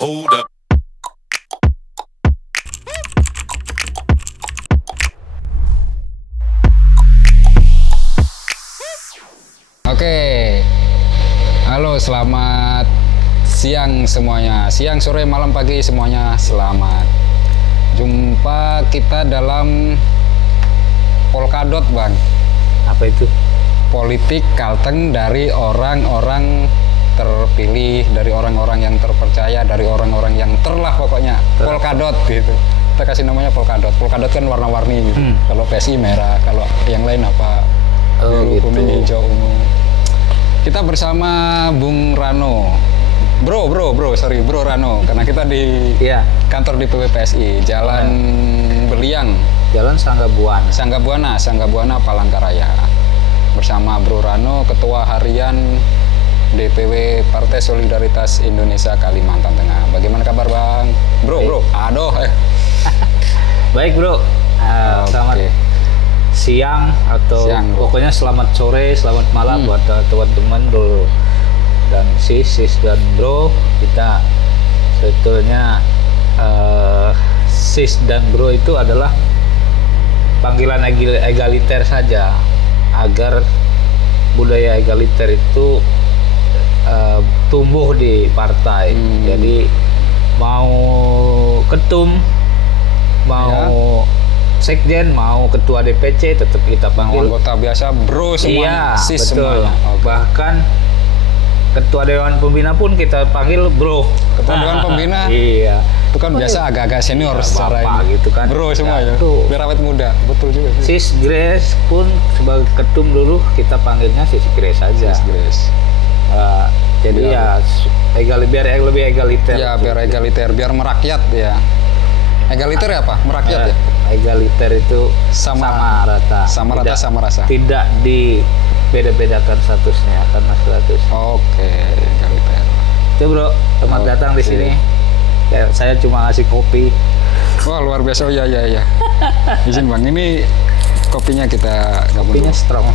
Hold up. Oke, halo, selamat siang semuanya. Siang, sore, malam, pagi semuanya selamat. Jumpa kita dalam Polkadot, Bang. Apa itu? Politik Kalteng dari orang-orang terpilih, dari orang-orang yang terpercaya, dari orang-orang yang terlah pokoknya. Polkadot gitu. Kita kasih namanya Polkadot. Polkadot kan warna-warni gitu. Kalau PSI merah, kalau yang lain apa? Biru, Gitu. kuning, hijau, ungu. Kita bersama Bung Rano. Bro Rano. Karena kita di Iya, kantor di PWPSI, Jalan Beliang, Jalan Sanggabuana. Sanggabuana, Palangkaraya. Bersama Bro Rano, Ketua Harian DPW Partai Solidaritas Indonesia Kalimantan Tengah. Bagaimana kabar, Bang? Bro. Aduh. Baik, Bro. Selamat Oke. siang atau Siang, Bro. pokoknya selamat sore, selamat malam buat teman-teman, Bro dan sis dan Bro. Kita sebetulnya sis dan Bro itu adalah panggilan egaliter saja, agar budaya egaliter itu tumbuh di partai. Jadi mau ketum, mau sekjen, mau ketua DPC, tetap kita Mau panggil anggota biasa, Bro semuanya, iya, sis betul. semuanya. Oke. Bahkan ketua dewan pembina pun kita panggil Bro. Ketua Dewan Pembina Iya, itu kan biasa agak-agak senior Ya, secara bapak ini. gitu kan. Bro semuanya. Ya, Bro. Biar awet muda. Betul juga sih. Sis Grace pun sebagai ketum dulu kita panggilnya Sis Grace saja. Sis Grace. Jadi biar lebih egaliter. Ya, biar egaliter, biar merakyat ya. Egaliter ya apa? Merakyat ya? Egaliter itu Sama rata. sama rata, Tidak- sama rasa. Tidak dibeda-bedakan statusnya karena status. Oke, egaliter. Itu, Bro, selamat Oke. datang di sini. Ya, saya cuma ngasih kopi. Wah, luar biasa. Oh iya. Izin, Bang, ini kopinya kita gabung Kopinya dulu. strong.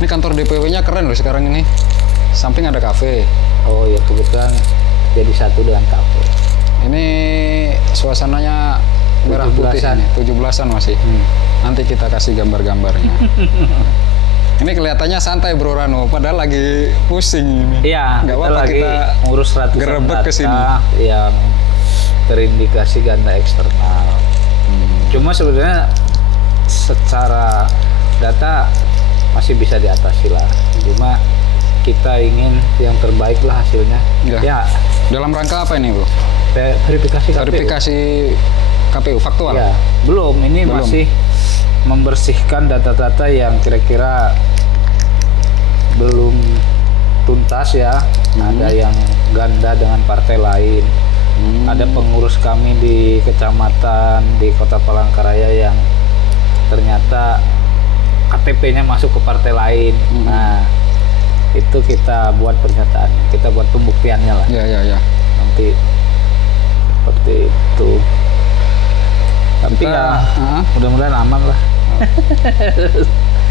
Ini kantor DPW-nya keren loh sekarang ini. Samping ada kafe. Oh ya, kebetulan jadi satu dengan kafe. Ini suasananya merah putih 17-an. ini, 17-an masih. Nanti kita kasih gambar-gambarnya. Ini kelihatannya santai, Bro Rano, padahal lagi pusing ini. Iya, Nggak kita apa-apa, lagi kita ngurus ratusan gerebek ke sini. data yang terindikasi ganda eksternal. Cuma sebenarnya secara data masih bisa diatasi lah. Cuma kita ingin yang terbaik lah hasilnya. Ya. Ya, Dalam rangka apa ini, Bro? verifikasi KPU. Verifikasi KPU faktual. Ya, belum. Ini Belum. masih membersihkan data-data yang kira-kira belum tuntas ya. Ada yang ganda dengan partai lain. Ada pengurus kami di kecamatan di Kota Palangkaraya yang ternyata KTP-nya masuk ke partai lain. Nah, itu kita buat pernyataan, kita buat pembuktiannya lah. Ya. Nanti seperti itu. Tapi ya mudah-mudahan aman lah.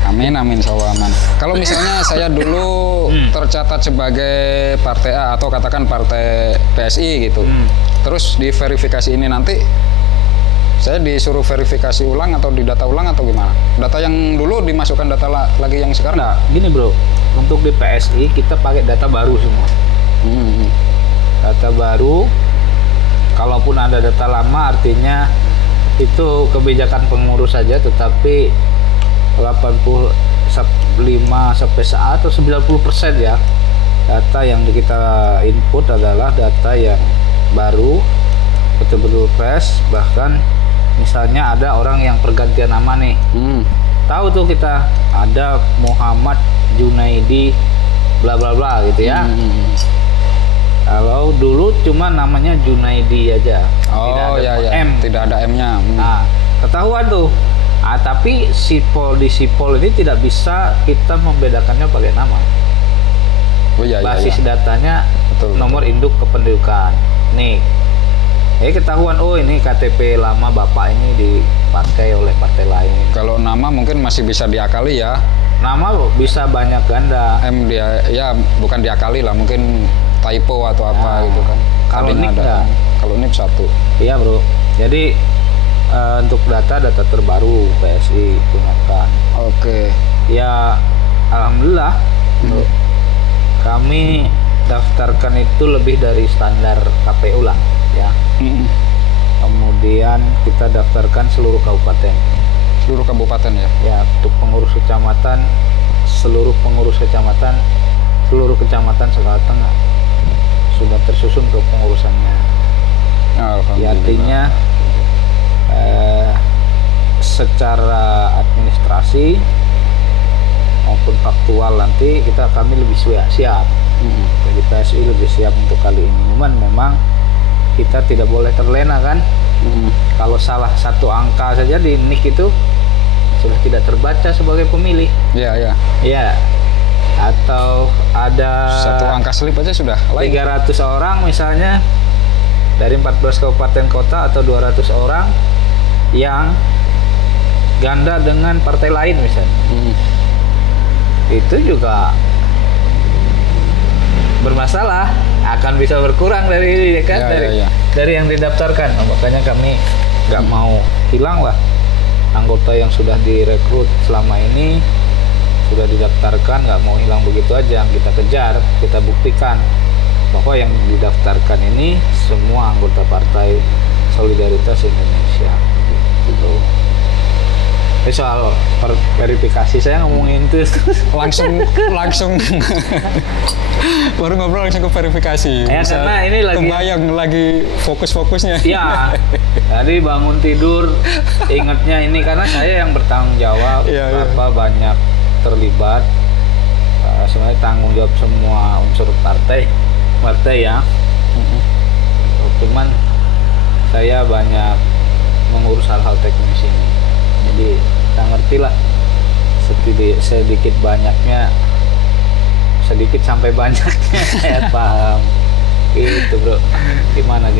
Amin, insyaallah aman. Kalau misalnya saya dulu tercatat sebagai partai A atau katakan partai PSI gitu, terus di verifikasi ini nanti saya disuruh verifikasi ulang atau didata ulang atau gimana? Data yang dulu dimasukkan data lagi yang sekarang? Nah, gini Bro, untuk di PSI kita pakai data baru semua. Data baru, kalaupun ada data lama artinya itu kebijakan pengurus saja, tetapi 85 sampai saat atau 90% ya data yang kita input adalah data yang baru, betul-betul fresh. Bahkan misalnya ada orang yang pergantian nama nih, tahu tuh kita ada Muhammad Junaidi bla bla bla gitu ya. Kalau dulu cuma namanya Junaidi aja, Oh tidak ada ya, M. tidak ada M-nya. Nah, ketahuan tuh. Tapi sipol di sipol ini tidak bisa kita membedakannya pakai nama. Oh iya, Basis iya. datanya Betul. nomor induk kependudukan. Nih, ketahuan, oh ini KTP lama bapak ini dipakai oleh partai lain. Kalau nama mungkin masih bisa diakali ya. Nama bisa banyak ganda. M dia ya bukan diakali lah, mungkin typo atau apa gitu kan. Kalau Tadinya NIP ada. enggak. Kalau NIP 1. Iya bro. Jadi untuk data terbaru PSI gunakan. Oke. Ya alhamdulillah bro. Kami daftarkan itu lebih dari standar KPU lah ya. Mm-mm. Kemudian kita daftarkan seluruh kabupaten. Seluruh kabupaten ya. Ya, untuk pengurus kecamatan, seluruh kecamatan Saka Tengah sudah tersusun ke pengurusannya. Ya, Alhamdulillah. artinya secara administrasi maupun faktual nanti kami lebih siap. Jadi PSI lebih siap untuk kali ini. Cuman memang kita tidak boleh terlena kan. Kalau salah satu angka saja di NIK itu sudah tidak terbaca sebagai pemilih. Iya. Ya. Atau ada Satu angka slip aja sudah lain. 300 orang misalnya dari 14 kabupaten kota atau 200 orang yang ganda dengan partai lain misalnya. Itu juga bermasalah, akan bisa berkurang dari kan dari yang didaftarkan. Nah, makanya kami nggak mau hilang lah anggota yang sudah direkrut selama ini, sudah didaftarkan, nggak mau hilang begitu aja. Kita kejar, kita buktikan bahwa yang didaftarkan ini semua anggota Partai Solidaritas Indonesia gitu. Soal verifikasi saya ngomongin itu langsung baru ngobrol langsung ke verifikasi. Ya, karena ini lagi fokus-fokusnya. Ya, tadi bangun tidur ingatnya ini karena saya yang bertanggung jawab, banyak terlibat. Sebenarnya tanggung jawab semua unsur partai ya. Cuman saya banyak mengurus hal-hal teknis ini. Jadi kita ngerti lah sedikit sampai banyaknya saya paham gitu bro. Gimana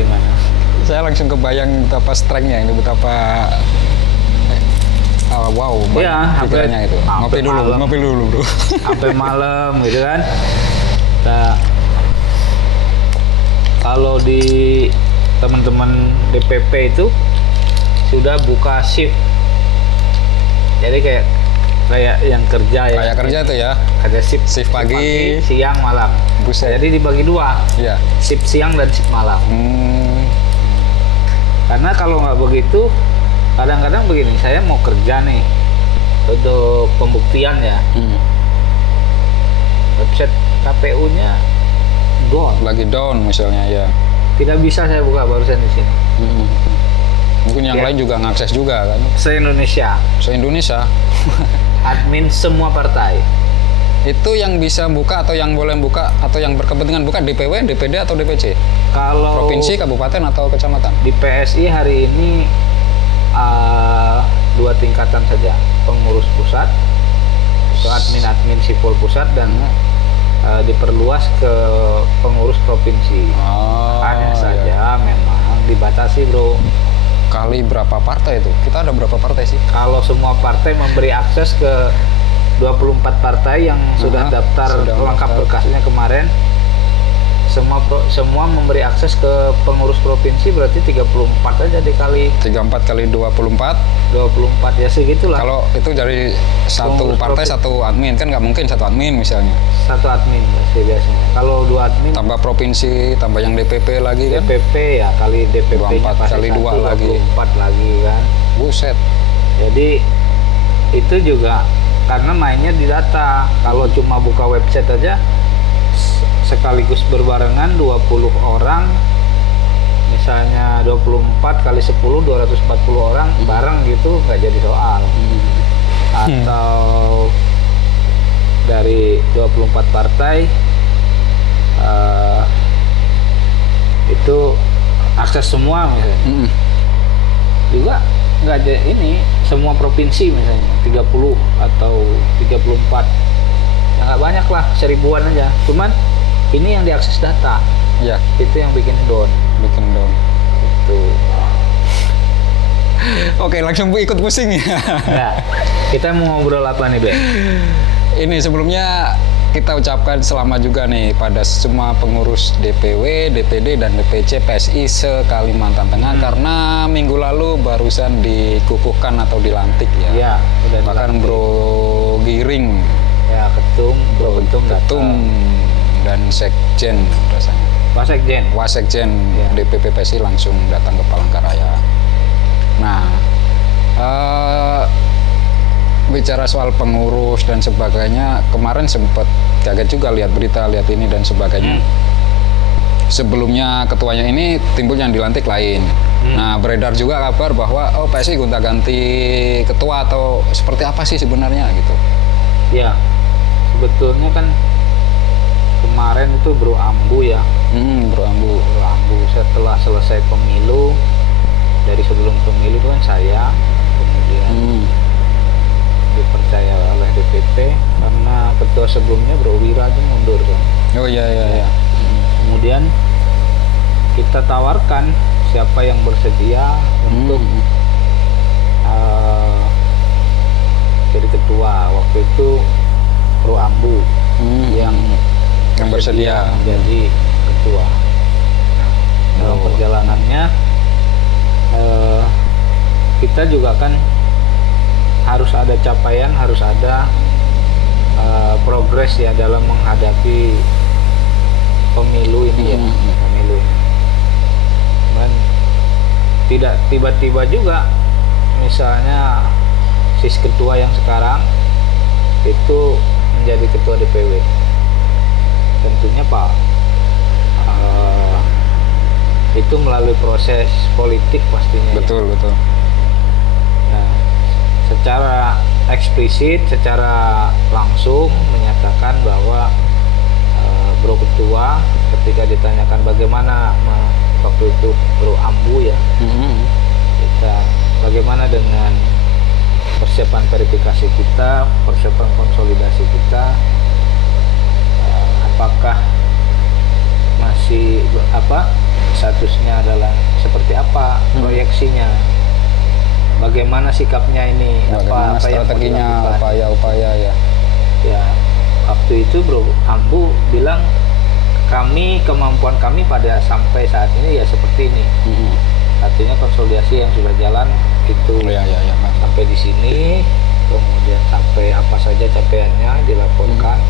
Saya langsung kebayang betapa strengthnya ini, betapa wow ya, pikirannya itu. Ngopi dulu bro. Sampai malam gitu kan. Kalau di teman-teman DPP itu sudah buka shift. Jadi kayak yang kerja ya. Kayak kerja tuh ya. Ada shift pagi, siang, malam. Buset. Jadi dibagi dua. Iya. Shift siang dan shift malam. Karena kalau nggak begitu, kadang-kadang begini, saya mau kerja nih untuk pembuktian ya. Website KPU-nya down. Lagi down misalnya ya. Tidak bisa saya buka barusan di sini. Mungkin yang lain juga ngakses juga kan. Se-Indonesia. Admin semua partai. Itu yang bisa buka atau yang boleh buka atau yang berkepentingan buka DPW, DPD atau DPC? Kalau provinsi, kabupaten atau kecamatan? Di PSI hari ini 2 tingkatan saja. Pengurus pusat, ke admin sipol pusat dan diperluas ke pengurus provinsi. Hanya saja memang dibatasi bro. Kali berapa partai itu? Kita ada berapa partai sih? Kalau semua partai memberi akses ke 24 partai yang sudah daftar lengkap berkasnya kemarin, semua memberi akses ke pengurus provinsi, berarti 34 aja dikali 34 kali 24 ya segitulah. Kalau itu dari satu Pengurus partai satu admin, kan nggak mungkin satu admin misalnya. Satu admin sih biasanya. Kalau 2 admin tambah provinsi, tambah yang DPP lagi kan? DPP ya kali DPP-nya 24 kali 2 lagi. 24 lagi kan. Buset. Jadi itu juga karena mainnya di data. Kalau cuma buka website aja sekaligus berbarengan 20 orang, misalnya 24 kali 10 240 orang bareng gitu nggak jadi soal. Atau dari 24 partai itu akses semua misalnya. Juga nggak ada ini semua provinsi misalnya 30 atau 34 ya nggak banyak lah, 1000-an aja. Cuman ini yang diakses data Ya. itu yang bikin down itu. Oke, langsung ikut pusing ya. Nah, kita mau ngobrol apa nih, Be? Ini sebelumnya kita ucapkan selamat juga nih pada semua pengurus DPW, DPD, dan DPC PSI se-Kalimantan Tengah karena minggu lalu barusan dikukuhkan atau dilantik ya. Iya, udah Bahkan dilantik. Bro Giring, Ya, Ketum dan Sekjen rasanya. Wasekjen. Wasekjen Ya. DPP PSI langsung datang ke Palangkaraya. Nah, bicara soal pengurus dan sebagainya, kemarin sempat kaget juga lihat berita, lihat ini dan sebagainya. Sebelumnya ketuanya ini timbul yang dilantik lain. Nah, beredar juga kabar bahwa PSI gonta-ganti ketua atau seperti apa sih sebenarnya gitu. Ya, sebetulnya kan kemarin itu Bro Ambu ya. Bro Ambu. Bro Ambu setelah selesai pemilu, dari sebelum pemilu itu kan saya, kemudian dipercaya oleh DPP karena ketua sebelumnya Bro Wira itu mundur kan. Oh iya. Kemudian kita tawarkan siapa yang bersedia untuk jadi ketua. Waktu itu Bro Ambu yang bersedia menjadi ketua. Dalam perjalanannya kita juga kan harus ada capaian, harus ada progres ya dalam menghadapi pemilu ini ya, pemilu. Dan tidak tiba-tiba juga, misalnya ketua yang sekarang itu menjadi ketua DPW. Tentunya Pak, itu melalui proses politik pastinya. Betul. Nah, secara eksplisit, secara langsung menyatakan bahwa Bro Ketua ketika ditanyakan bagaimana waktu itu Bro Ambu ya, kita bagaimana dengan persiapan verifikasi kita, persiapan konsolidasi kita, apakah masih statusnya adalah seperti apa, proyeksinya, bagaimana sikapnya ini, bagaimana strateginya, upaya-upaya ya. Ya, waktu itu Bro Ambu bilang kemampuan kami pada sampai saat ini ya seperti ini. Artinya konsolidasi yang sudah jalan itu ya. Sampai di sini, kemudian sampai apa saja capaiannya dilaporkan.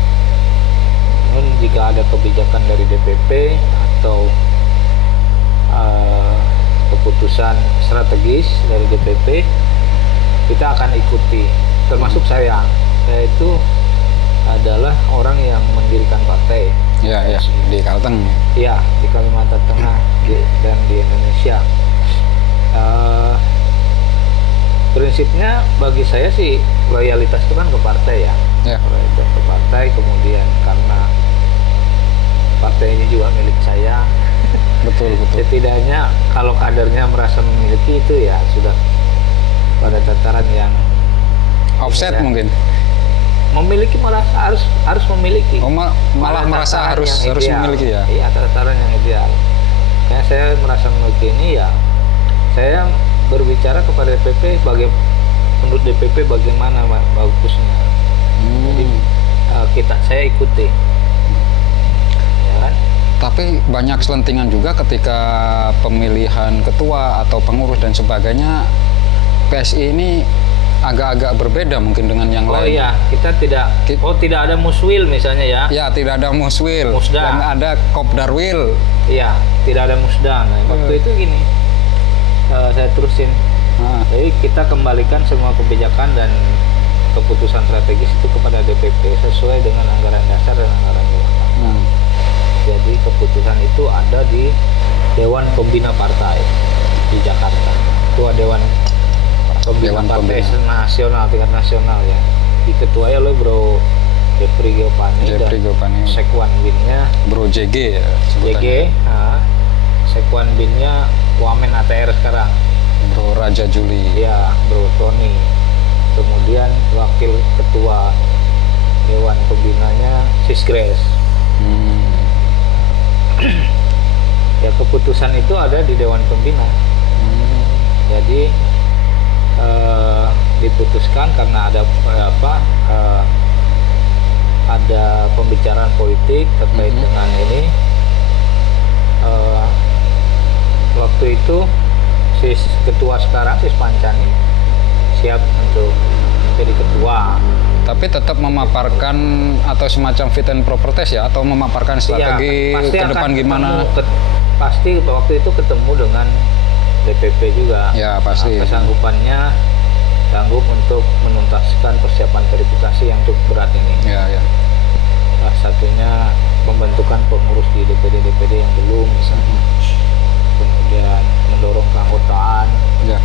Namun jika ada kebijakan dari DPP atau keputusan strategis dari DPP, kita akan ikuti. Termasuk saya itu adalah orang yang mendirikan partai. Ya, di Kalteng. Iya, di Kalimantan Tengah dan di Indonesia. Prinsipnya bagi saya sih loyalitas itu kan ke partai ya. Loyalitas ke partai, kemudian karena partai ini juga milik saya. Betul. Setidaknya kalau kadernya merasa memiliki itu ya sudah pada tataran yang offset mungkin. Memiliki malah harus memiliki. Malah merasa harus memiliki ya. Iya, tataran yang ideal. Karena saya merasa memiliki ini ya, saya berbicara kepada DPP menurut DPP bagaimana bagusnya. Jadi saya ikuti. Ya kan? Tapi banyak selentingan juga ketika pemilihan ketua atau pengurus dan sebagainya, PSI ini agak-agak berbeda mungkin dengan yang lain. Oh iya, kita tidak ada muswil misalnya ya. Ya, tidak ada muswil. Musda. Dan ada kopdarwil. Iya, tidak ada musda. Nah, waktu itu gini, saya terusin. Jadi kita kembalikan semua kebijakan dan keputusan strategis itu kepada DPP sesuai dengan anggaran dasar dan anggaran rumah tangga. Jadi keputusan itu ada di Dewan Pembina Partai di Jakarta. Itu Dewan Pembina Partai nasional, tingkat nasional ya. Diketuai oleh Bro Jeffrey Giovanni dan Sekwan Binnya Bro JG ya sebutannya. Sekwan Binnya Wamen ATR sekarang, Bro Raja Juli. Ya, Bro Tony. Kemudian wakil ketua Dewan Pembinanya Sis Grace. Ya, keputusan itu ada di Dewan Pembina. Jadi diputuskan karena ada ada pembicaraan politik terkait dengan ini. Waktu itu si ketua sekarang, si Pancani, siap untuk jadi ketua. Tapi tetap memaparkan atau semacam fit and proper test ya, atau memaparkan strategi ke depan gimana? Pasti waktu itu ketemu dengan DPP juga. Ya pasti. Kesanggupannya sanggup untuk menuntaskan persiapan verifikasi yang cukup berat ini. Ya, ya. Salah satunya pembentukan pengurus di DPD yang belum misalnya. Kemudian mendorong keanggotaan, Ya.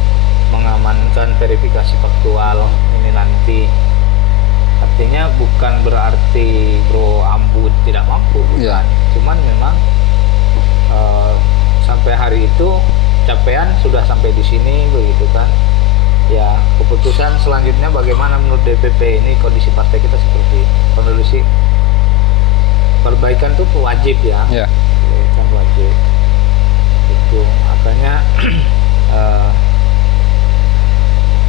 mengamankan verifikasi faktual ini nanti. Artinya bukan berarti Bro Ambu tidak mampu, bukan. Ya. Cuman memang sampai hari itu capaian sudah sampai di sini begitu kan. Ya, keputusan selanjutnya bagaimana menurut DPP ini, kondisi partai kita seperti kondisi perbaikan itu wajib ya. Ya. Perbaikan wajib. Itu makanya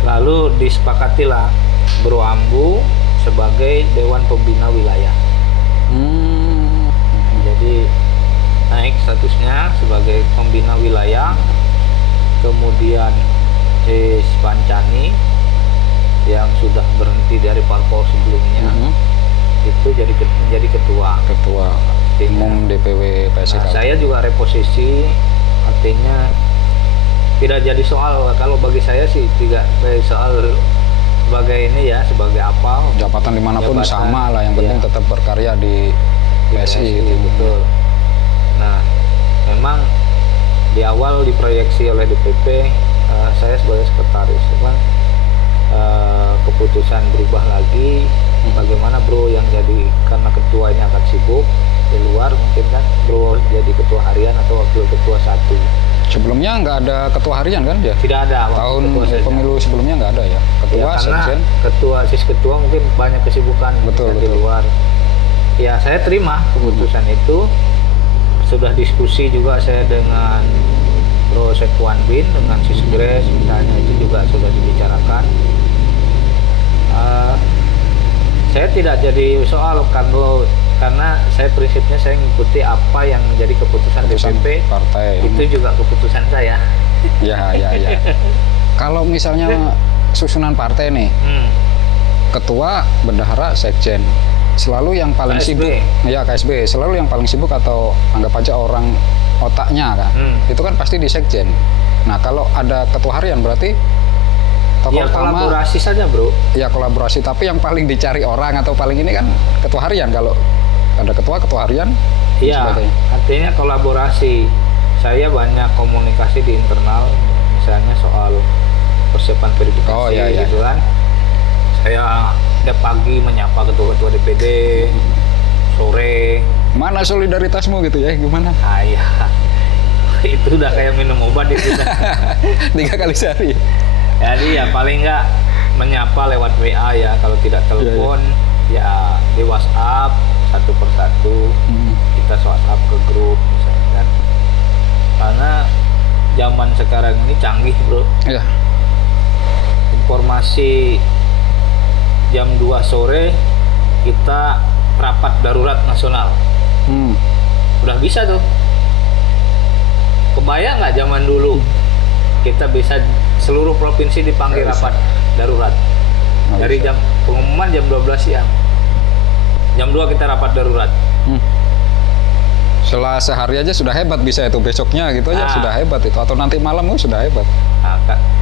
lalu disepakatilah Bro Ambu sebagai Dewan Pembina Wilayah. Jadi naik statusnya sebagai pembina wilayah. Kemudian Pancani yang sudah berhenti dari parpol sebelumnya itu menjadi ketua umum DPW PSI. Nah, saya juga reposisi, artinya tidak jadi soal. Kalau bagi saya sih tidak soal sebagai ini ya, sebagai apa, jabatan dimanapun sama lah, yang penting tetap berkarya di PSI. Betul. Nah, memang di awal diproyeksi oleh DPP saya sebagai sekretaris, cuman keputusan berubah lagi. Bagaimana Bro yang jadi, karena ketua ini akan sibuk di luar, mungkin kan Bro jadi ketua harian atau wakil ketua 1. Sebelumnya nggak ada ketua harian kan dia? Tidak ada. Tahun pemilu sebelumnya nggak ada ya? Ketua, ya, sekjen. Ketua mungkin banyak kesibukan di luar. Ya, saya terima keputusan itu. Sudah diskusi juga saya dengan Bro Sekwan Bin, dengan Sisgres misalnya, itu juga sudah dibicarakan. Saya tidak jadi soal karena saya prinsipnya saya mengikuti apa yang menjadi keputusan DPP partai. Itu juga keputusan saya. Ya. Kalau misalnya susunan partai nih, ketua, bendahara, sekjen, selalu yang paling KSB. sibuk, ya KSB, selalu yang paling sibuk atau anggap aja orang otaknya kan, itu kan pasti di sekjen. Nah kalau ada ketua harian berarti tokoh ya, utama, kolaborasi saja Bro. Ya kolaborasi, tapi yang paling dicari orang atau paling ini kan ketua harian. Kalau ada ketua harian, iya, artinya kolaborasi. Saya banyak komunikasi di internal, misalnya soal persiapan verifikasi gitu kan. Saya tiap pagi menyapa ketua-ketua DPD, sore. Mana solidaritasmu gitu ya, gimana? Iya, itu udah kayak minum obat itu. 3 kali sehari. Jadi ya paling nggak menyapa lewat WA ya, kalau tidak telepon ya di WhatsApp satu persatu. Kita WhatsApp ke grup misalnya kan. Karena zaman sekarang ini canggih Bro. Iya. Informasi jam 2 sore kita rapat darurat nasional. Udah bisa tuh. Kebayang nggak zaman dulu kita bisa seluruh provinsi dipanggil rapat darurat. Dari jam pengumuman jam 12 siang. Jam 2 kita rapat darurat. Setelah sehari aja sudah hebat bisa itu, besoknya gitu aja sudah hebat itu, atau nanti malam sudah hebat. Nah,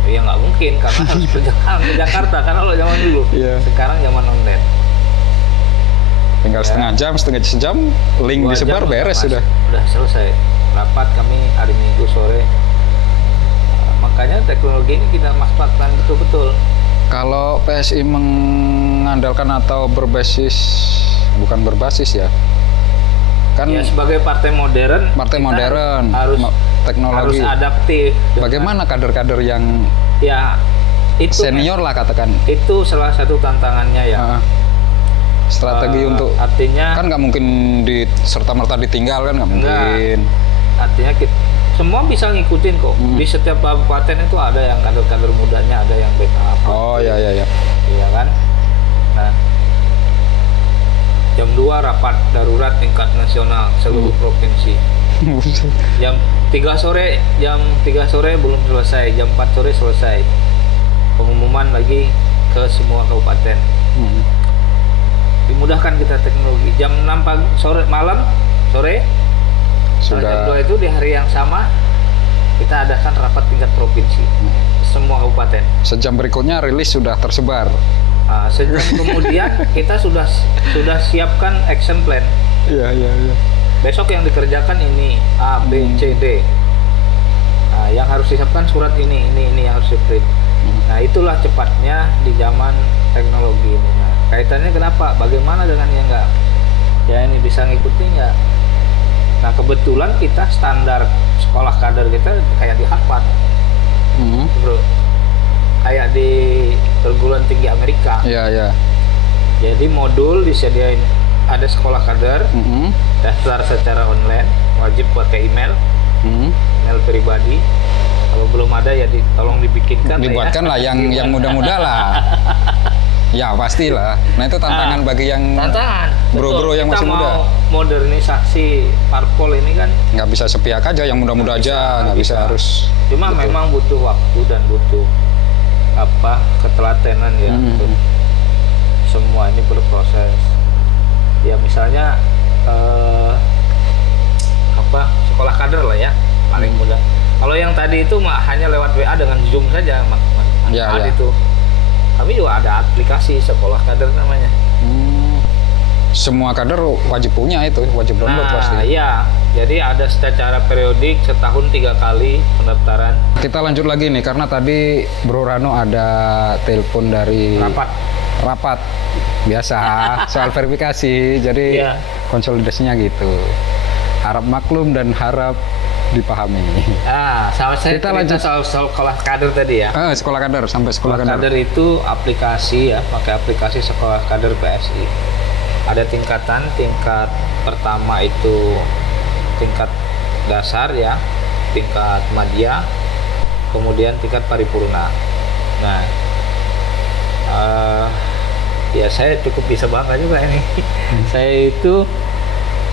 ya nggak mungkin karena harus berjalan ke Jakarta kan kalau zaman dulu. Sekarang zaman online. Tinggal setengah jam, link disebar beres sudah. Udah selesai. Rapat kami hari Minggu sore. Makanya teknologi ini kita manfaatkan betul-betul. Kalau PSI mengandalkan atau bukan berbasis ya, kan ya sebagai partai modern harus teknologi, harus adaptif. Bagaimana kader-kader yang ya itu senior lah katakan, itu salah satu tantangannya ya. Strategi untuk artinya kan nggak mungkin serta-merta ditinggal kan, nggak mungkin. Artinya semua bisa ngikutin kok. Di setiap kabupaten itu ada yang kader-kader mudanya, ada yang backup. Iya kan. Nah, Jam 2 rapat darurat tingkat nasional seluruh provinsi. Jam 3 sore belum selesai, jam 4 sore selesai. Pengumuman lagi ke semua kabupaten. Dimudahkan kita teknologi. Jam 6 pagi, sore sudah. jam 2 itu di hari yang sama kita adakan rapat tingkat provinsi semua kabupaten. Sejam berikutnya rilis sudah tersebar. Sejam kemudian kita sudah siapkan action plan. Iya. Besok yang dikerjakan ini A, B, C, D. Yang harus disiapkan surat ini yang harus di-print. Nah, itulah cepatnya di zaman teknologi ini. Nah, kaitannya kenapa? Bagaimana dengan yang enggak? Ya ini bisa ngikuti nggak? Nah, kebetulan kita standar sekolah kader kita kayak di Harvard. Bro. Kayak di perguruan tinggi Amerika. Iya. Jadi modul disediain, ada sekolah kader, daftar secara online, wajib pakai email, email pribadi. Kalau belum ada ya tolong dibikinkan. Dibuatkan lah yang muda-muda lah. Ya pastilah. Nah itu tantangan bagi yang bro-bro yang masih muda. Modernisasi parpol ini kan nggak bisa sepihak aja, yang muda-muda aja nggak bisa harus. Cuma betul. Memang butuh waktu dan butuh ketelatenan ya untuk semua ini berproses. Ya misalnya sekolah kader lah ya paling mudah. Kalau yang tadi itu hanya lewat WA dengan Zoom saja manfaat itu. Kami juga ada aplikasi sekolah kader namanya. Semua kader wajib punya itu, wajib download pasti. Iya, jadi ada secara periodik setahun 3 kali pendaftaran. Kita lanjut lagi nih karena tadi Bro Rano ada telepon dari rapat biasa soal verifikasi, jadi konsolidasinya gitu. Harap maklum dan harap dipahami. Kita lanjut soal sekolah kader tadi ya. Sekolah kader sampai sekolah kader itu aplikasi ya, pakai aplikasi sekolah kader PSI. Ada tingkat pertama itu tingkat dasar ya, tingkat madya, kemudian tingkat paripurna. Nah, ya saya cukup bisa bangga juga ini. Saya itu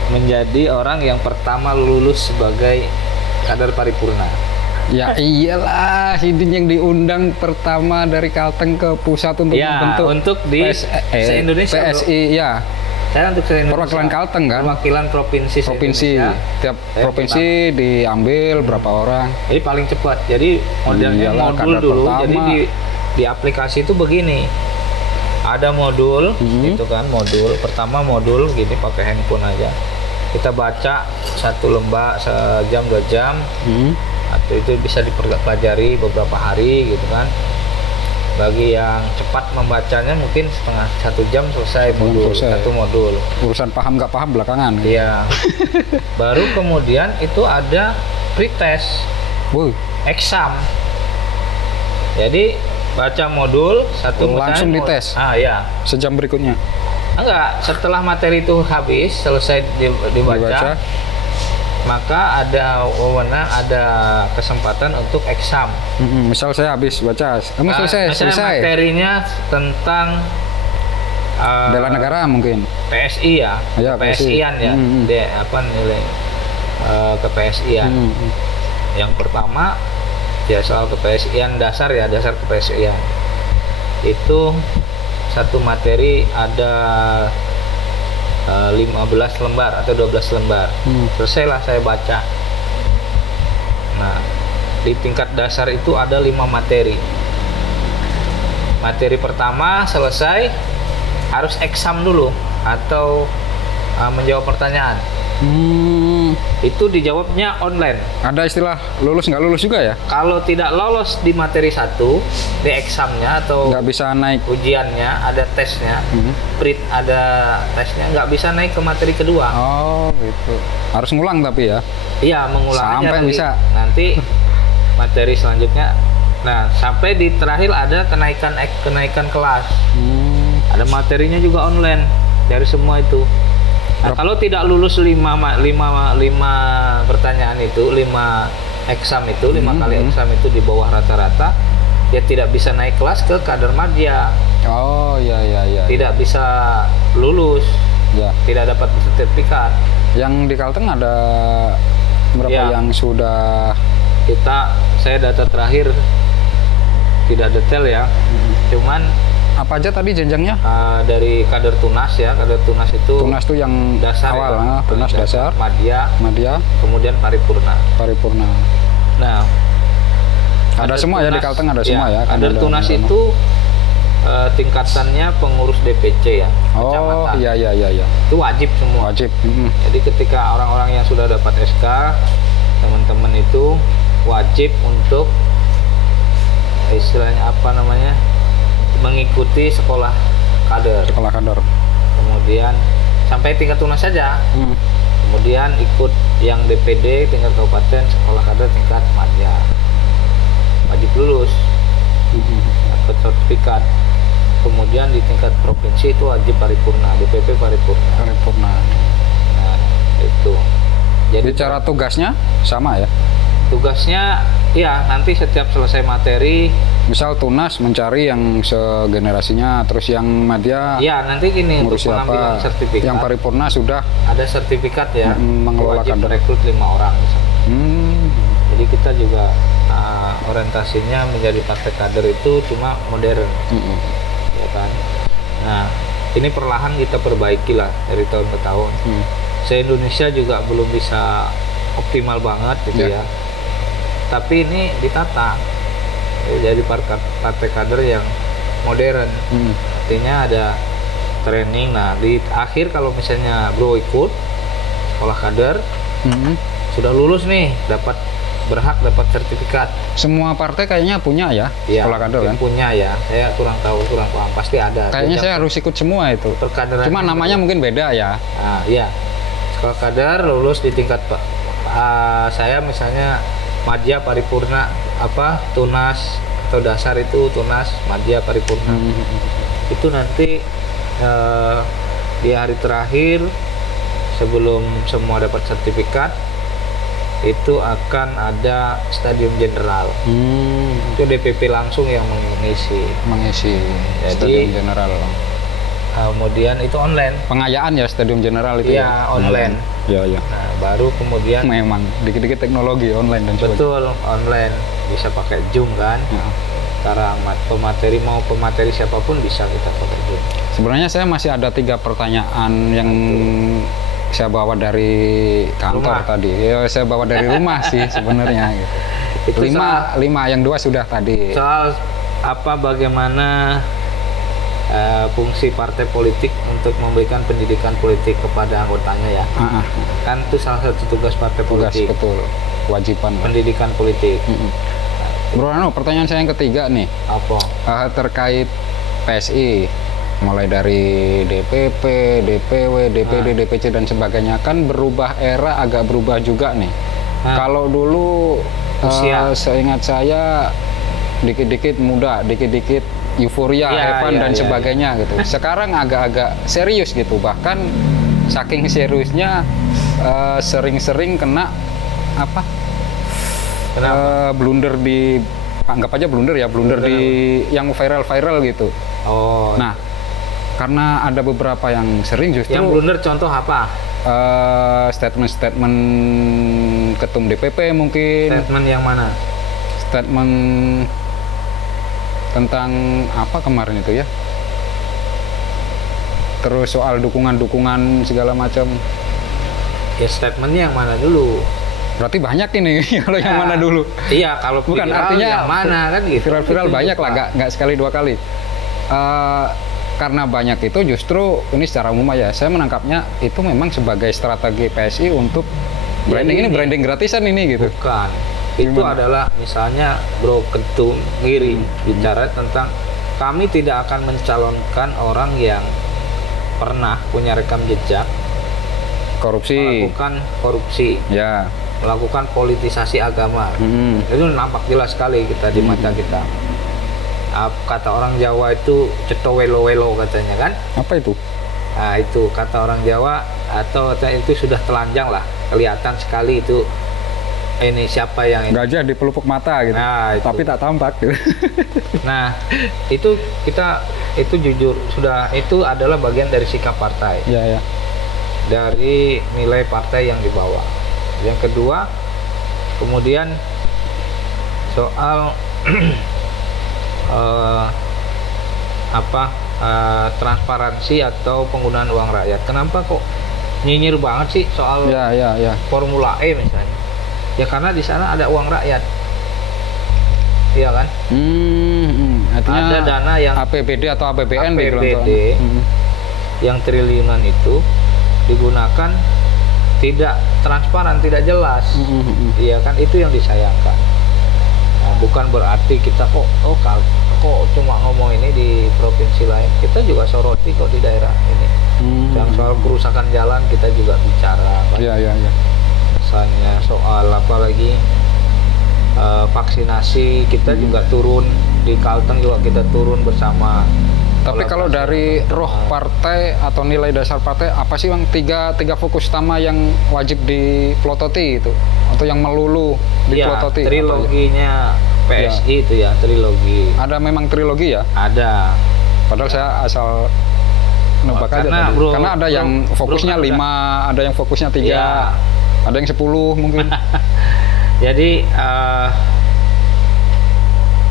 menjadi orang yang pertama lulus sebagai kader paripurna. Ya iyalah, ini yang diundang pertama dari Kalteng ke pusat untuk membentuk untuk di se-Indonesia PSI ya. Saya untuk se-Indonesia. Perwakilan Kalteng kan? Perwakilan provinsi. Tiap provinsi diambil berapa orang. Jadi paling cepat. Jadi modelnya modul dulu. Pertama. Jadi di aplikasi itu begini. Ada modul gitu kan, pertama modul gini pakai handphone aja. Kita baca satu lembar sejam 2 jam. Atau itu bisa dipelajari beberapa hari gitu kan. Bagi yang cepat membacanya mungkin 1 jam selesai satu modul. Urusan paham nggak paham belakangan. Iya. Baru kemudian itu ada pretest, exam. Jadi baca modul langsung dites. Ya. Sejam berikutnya. Enggak, setelah materi itu habis selesai dibaca. Maka ada kesempatan untuk exam. Misal saya habis baca, selesai. Materinya tentang bela negara mungkin. PSI ya, PSI-an ya. Nilai ke-PSI-an. Yang pertama ya soal ke-PSI-an dasar ke-PSI-an. Itu satu materi ada 15 lembar atau 12 lembar. Selesailah saya baca. Nah, di tingkat dasar itu ada 5 materi. Materi pertama selesai, harus exam dulu atau menjawab pertanyaan. Itu dijawabnya online. Ada istilah lulus nggak lulus juga ya? Kalau tidak lolos di materi 1, di examnya atau nggak bisa naik ujiannya, ada tesnya, ada tesnya, nggak bisa naik ke materi kedua. Oh gitu. Harus ngulang tapi ya? Iya, mengulangnya sampai bisa. Nanti materi selanjutnya. Nah, sampai di terakhir ada kenaikan kelas. Ada materinya juga online dari semua itu. Nah, kalau tidak lulus 5 pertanyaan itu, 5 exam itu, 5 kali exam itu di bawah rata-rata, dia tidak bisa naik kelas ke kader madya. Oh iya. Tidak bisa lulus. Ya. tidak dapat sertifikat. Yang di Kalteng ada berapa Ya. yang sudah? Saya data terakhir tidak detail ya, cuman Apa aja tadi jenjangnya? dari kader tunas ya, kader tunas itu Tunas tuh yang dasar awal, ya, tunas dasar, madya, kemudian paripurna. paripurna. Nah, Ada kader semua ya di tunas, Kalteng ada semua ya. Kader Ada tunas ada. itu tingkatannya pengurus DPC ya, Oh kecamatan. iya. Itu wajib semua. Wajib. Jadi ketika orang-orang yang sudah dapat SK, teman-teman itu wajib untuk istilahnya apa namanya, mengikuti sekolah kader. Sekolah kader. Kemudian sampai tingkat tunas saja. Hmm. Kemudian ikut yang DPD tingkat kabupaten, sekolah kader tingkat madya. Wajib lulus, dapat sertifikat. Kemudian di tingkat provinsi itu wajib paripurna, DPP paripurna. Paripurna. Nah, itu. Jadi Bicara tugasnya sama ya. tugasnya ya nanti setiap selesai materi Misal tunas mencari yang segenerasinya, terus yang madya ya nanti gini untuk ngurus pengambilan siapa, sertifikat yang paripurna sudah ada sertifikat ya, mengelola wajib kader. merekrut 5 orang misalnya. Hmm. Jadi kita juga orientasinya menjadi partai kader itu cuma modern, ya kan. Nah, ini perlahan kita perbaiki lah dari tahun ke tahun. Se-Indonesia juga belum bisa optimal banget gitu ya. Tapi ini ditata jadi partai kader yang modern. Artinya ada training. Nah, di akhir kalau misalnya bro ikut sekolah kader, sudah lulus nih, berhak dapat sertifikat. Semua partai kayaknya punya ya, Ya, sekolah kader kan? punya ya. Saya kurang tahu, kurang paham. Pasti ada. Kayaknya saya harus ikut semua itu. Perkaderan. Cuma namanya mungkin beda ya. Nah, iya. Sekolah kader lulus di tingkat saya misalnya madya paripurna tunas atau dasar itu tunas madya paripurna. Itu nanti di hari terakhir sebelum semua dapat sertifikat itu akan ada stadium general. Itu DPP langsung yang Mengisi Jadi, stadium general. kemudian itu online. Pengayaan ya stadium general itu Iya, ya. online. Iya. Nah, baru kemudian Memang dikit-dikit teknologi online dan sebagainya. betul online, bisa pakai Zoom kan. Ya. Antara pemateri siapapun bisa kita pakai Zoom. Sebenarnya saya masih ada 3 pertanyaan yang saya bawa dari kantor Rumah. tadi. Ya, saya bawa dari rumah sih sebenarnya. Gitu. Itu lima, yang 2 sudah tadi. soal bagaimana fungsi partai politik untuk memberikan pendidikan politik kepada anggotanya ya. Kan itu salah satu tugas partai Tugas politik, betul, kewajiban. pendidikan politik. Bro Rano, pertanyaan saya yang ketiga nih, Apa? terkait PSI, mulai dari DPP, DPW, DPD, DPC dan sebagainya, kan berubah era, agak berubah juga nih. Kalau dulu Usia. seingat saya dikit-dikit muda, dikit-dikit euforia, Evan dan sebagainya gitu. Sekarang agak-agak serius gitu, bahkan saking seriusnya sering-sering kena apa? Blunder di, anggap aja blunder ya, blunder di yang viral-viral gitu. Oh. Nah, karena ada beberapa yang sering justru yang blunder contoh apa? Statement-statement ketum DPP mungkin, Statement yang mana? statement tentang apa kemarin itu ya, terus soal dukungan-dukungan segala macam. Ya statementnya yang mana dulu? Berarti banyak ini kalau yang mana dulu. Iya, kalau Bukan, viral artinya yang mana kan gitu. Viral-viral Itu banyak lah, juga. nggak sekali 2 kali. Karena banyak itu justru ini secara umum ya, saya menangkapnya itu memang sebagai strategi PSI untuk branding, ini branding gratisan ini gitu. Bukan. Itu Gimana? adalah misalnya Bro Ketum ngiri bicara tentang kami tidak akan mencalonkan orang yang pernah punya rekam jejak Korupsi. melakukan korupsi, Ya. melakukan politisasi agama. Itu nampak jelas sekali kita di mata kita. Kata orang Jawa itu cetowelo-welo katanya kan. Apa itu? Nah, itu kata orang Jawa atau itu sudah telanjang lah, kelihatan sekali itu ini siapa yang ini. Gajah di pelupuk mata gitu. Nah, itu. Tapi tak tampak gitu. Nah, itu jujur sudah itu adalah bagian dari sikap partai. Ya. dari nilai partai yang dibawa. Yang kedua, kemudian soal transparansi atau penggunaan uang rakyat. Kenapa kok nyinyir banget sih soal Formula E misalnya? Ya karena di sana ada uang rakyat, iya kan? Artinya ada dana yang APBD atau APBN yang triliunan itu digunakan tidak transparan, tidak jelas, iya kan? Itu yang disayangkan. Nah, bukan berarti kita kok cuma ngomong ini di provinsi lain, kita juga soroti kok di daerah ini. Yang soal kerusakan jalan kita juga bicara. Misalnya soal apalagi vaksinasi kita juga turun, di Kalteng juga kita turun bersama. Tapi kalau dari roh partai atau nilai dasar partai, apa sih Bang tiga fokus utama yang wajib dipelototi itu? Atau yang melulu dipelototi? Triloginya PSI itu ya, trilogi. Ada memang trilogi ya? Ada. Padahal saya asal nebak aja tadi. Karena ada yang fokusnya 5, ada yang fokusnya 3, ada yang 10 mungkin. Jadi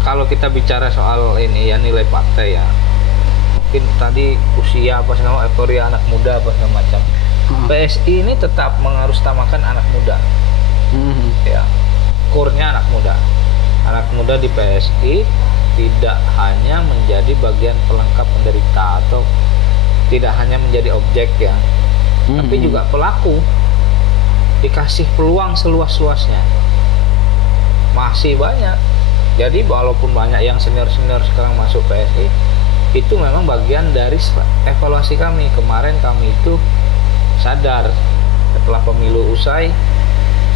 kalau kita bicara soal ini ya, nilai partai ya, mungkin tadi usia apa segala, euforia anak muda apa segala macam. PSI ini tetap mengharusutamakan anak muda. Ya, core-nya anak muda. Anak muda di PSI tidak hanya menjadi bagian pelengkap penderita atau tidak hanya menjadi objek ya, tapi juga pelaku, dikasih peluang seluas-luasnya. Masih banyak. Jadi walaupun banyak yang senior-senior sekarang masuk PSI, itu memang bagian dari evaluasi kami. Kemarin kami itu sadar setelah pemilu usai,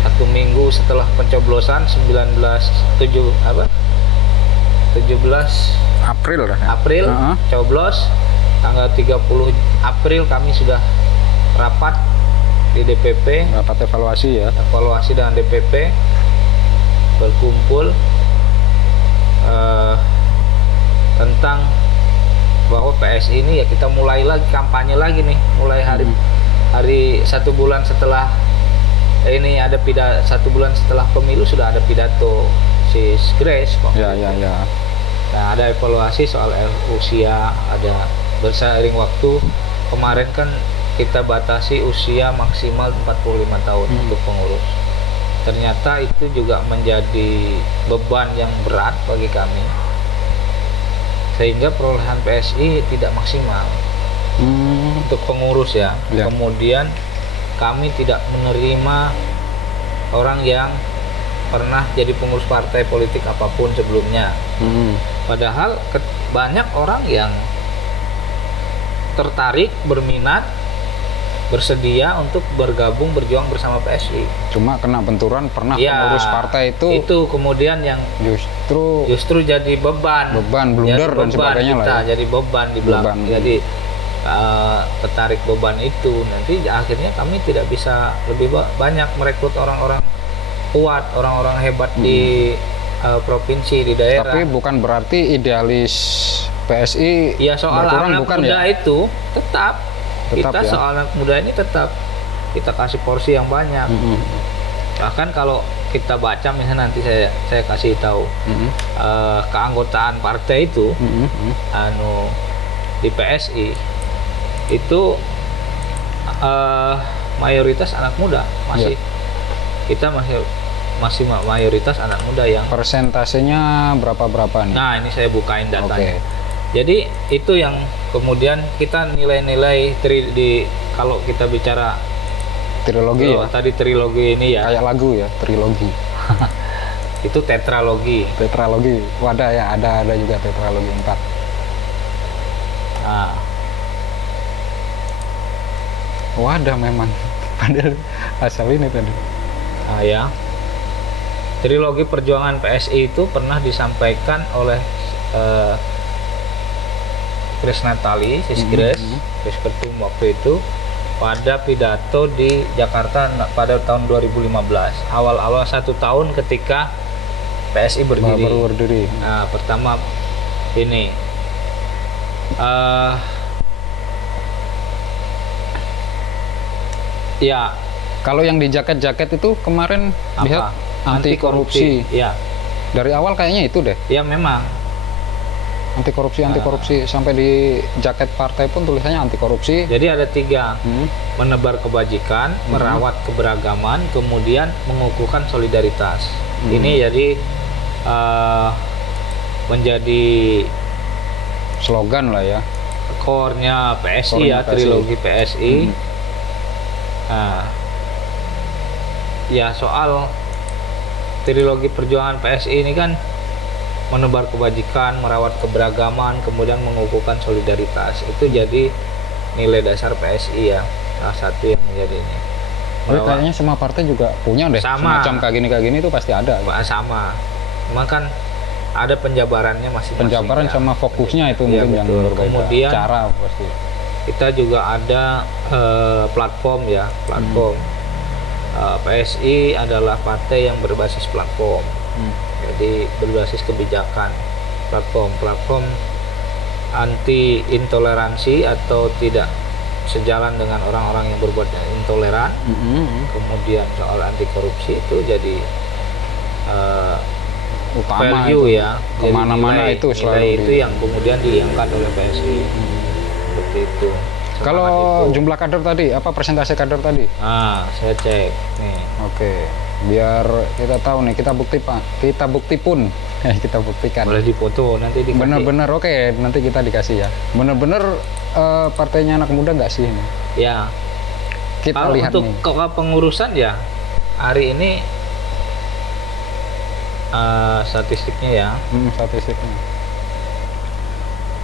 1 minggu setelah pencoblosan 17 April coblos, tanggal 30 April kami sudah rapat di DPP, rapat evaluasi dengan DPP, berkumpul tentang bahwa PSI ini ya kita mulai lagi kampanye lagi nih, mulai hari 1 bulan setelah ini ada 1 bulan setelah pemilu sudah ada pidato Sis Grace. Nah, ada evaluasi soal usia, ada berseiring waktu. Kemarin kan kita batasi usia maksimal 45 tahun untuk pengurus. Ternyata itu juga menjadi beban yang berat bagi kami, sehingga perolehan PSI tidak maksimal untuk pengurus ya. Kemudian kami tidak menerima orang yang pernah jadi pengurus partai politik apapun sebelumnya. Padahal banyak orang yang tertarik, berminat, bersedia untuk bergabung berjuang bersama PSI. Cuma kena benturan pernah pengurus partai itu kemudian yang justru jadi beban blunder dan sebagainya lah ya. Jadi beban di belakang. Jadi tertarik beban itu, nanti akhirnya kami tidak bisa lebih banyak merekrut orang-orang kuat, orang-orang hebat di provinsi, di daerah. Tapi bukan berarti idealis PSI ya, soal anak muda itu tetap kita ya? Soal anak muda ini tetap kita kasih porsi yang banyak. Bahkan kalau kita baca misalnya nanti saya kasih tahu keanggotaan partai itu di PSI itu mayoritas anak muda masih kita masih mayoritas anak muda yang persentasenya berapa nih? Nah, ini saya bukain datanya. Jadi itu yang kemudian kita nilai-nilai kalau kita bicara trilogi tadi trilogi ini ya. Kayak lagu ya, trilogi. Itu tetralogi. Wadah ya, ada juga tetralogi 4. Nah. Wadah memang. Padahal asal ini tadi. Nah ya. Trilogi perjuangan PSI itu pernah disampaikan oleh Grace Natali, Sis Grace Ketum waktu itu pada pidato di Jakarta pada tahun 2015, awal-awal 1 tahun ketika PSI berdiri. Nah, pertama ini Ya. Kalau yang di jaket-jaket itu kemarin Apa? lihat anti korupsi. Ya. Dari awal kayaknya itu deh. Ya memang. Anti korupsi sampai di jaket partai pun tulisannya anti korupsi. Jadi ada 3, menebar kebajikan, merawat keberagaman, kemudian mengukuhkan solidaritas. Ini jadi menjadi slogan lah ya. core-nya PSI ya, PSI. trilogi PSI. Nah, ya soal trilogi perjuangan PSI ini kan menebar kebajikan, merawat keberagaman, kemudian mengukuhkan solidaritas. Itu jadi nilai dasar PSI ya, salah satu yang menjadi ini. Kayaknya semua partai juga punya deh. Sama. Semacam kayak gini itu pasti ada. Sama. Cuma kan ada penjabarannya masing-masing. Penjabaran ya. sama fokusnya itu Ya, mungkin yang betul. berbeda. Kemudian Cara pasti. kita juga ada platform ya, platform. PSI adalah partai yang berbasis platform. Jadi berbasis kebijakan, platform anti intoleransi atau tidak sejalan dengan orang-orang yang berbuat intoleran. Kemudian soal anti korupsi itu jadi Utama value itu. ya, Kemana-mana itu selalu nilai itu yang kemudian diangkat oleh PSI. Seperti itu. Kalau Semangat itu. jumlah kader tadi, apa persentase kader tadi? Saya cek nih. Oke, biar kita tahu nih, kita bukti pun, kita buktikan. Boleh difoto nanti dikasih. Bener-bener oke, nanti kita dikasih ya. Bener-bener partainya anak muda nggak sih ini? Ya. Kita Kalau lihat untuk nih. kepengurusan ya hari ini statistiknya ya, Statistiknya.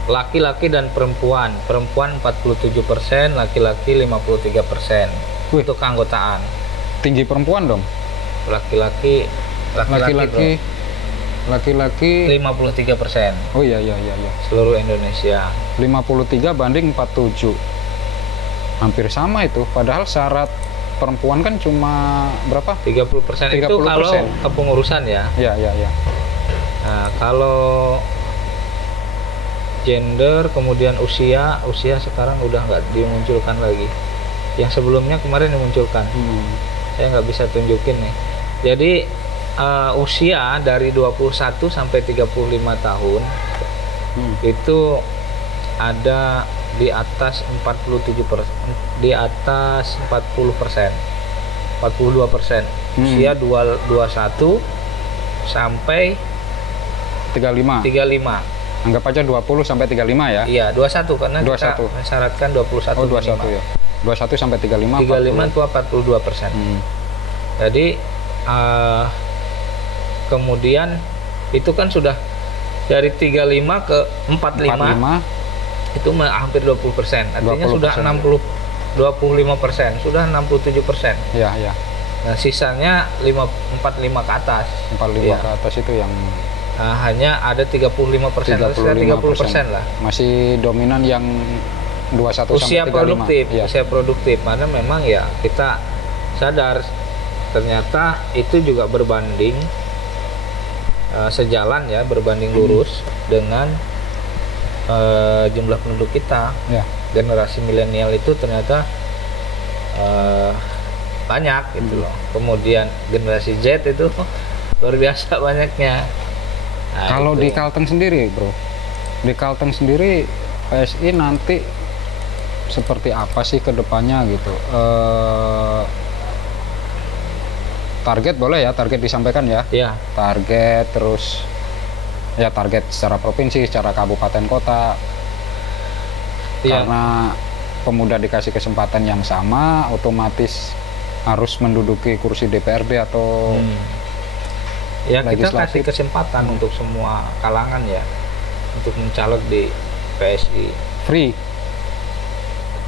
laki-laki dan perempuan 47%, laki-laki 53%. Wih. Untuk keanggotaan. Tinggi perempuan dong. Laki-laki Laki-laki 53% Oh iya seluruh Indonesia. 53 banding 47. Hampir sama itu. Padahal syarat perempuan kan cuma berapa? 30% itu 30%. kalau kepengurusan ya. Ya. Nah, kalau gender kemudian usia sekarang udah nggak dimunculkan lagi. Yang sebelumnya kemarin dimunculkan. Saya nggak bisa tunjukin nih. Jadi usia dari 21 sampai 35 tahun itu ada di atas 47%, di atas 40%, 42%. Usia 21 sampai 35. 35. Anggap aja 20 sampai 35 ya. Iya, 21 karena 21. kita mensyaratkan 21 Oh, 21 minimal. ya. 21 sampai 35. 35 itu 42%. Jadi kemudian itu kan sudah dari 35 ke 45 itu hampir 20%. Artinya 20%. sudah 25%, sudah 67%. Iya. Nah, sisanya 45 ke atas. 45 Iya. ke atas itu yang Hanya ada 35%, 30% lah. Masih dominan yang 21 Usia sampai 35. produktif, Iya. usia produktif. Karena memang ya kita sadar ternyata itu juga berbanding sejalan ya, berbanding lurus dengan jumlah penduduk kita. Ya. Generasi milenial itu ternyata banyak gitu loh. Kemudian generasi Z itu luar biasa banyaknya. Nah, Kalau itu. di Kalteng sendiri, bro, di Kalteng sendiri PSI nanti seperti apa sih ke depannya gitu? Target boleh ya, target disampaikan ya. Ya, Target terus ya target secara provinsi, secara kabupaten kota. ya. Karena pemuda dikasih kesempatan yang sama, otomatis harus menduduki kursi DPRD atau Ya kita legislatif. kasih kesempatan untuk semua kalangan ya untuk mencalek di PSI. free,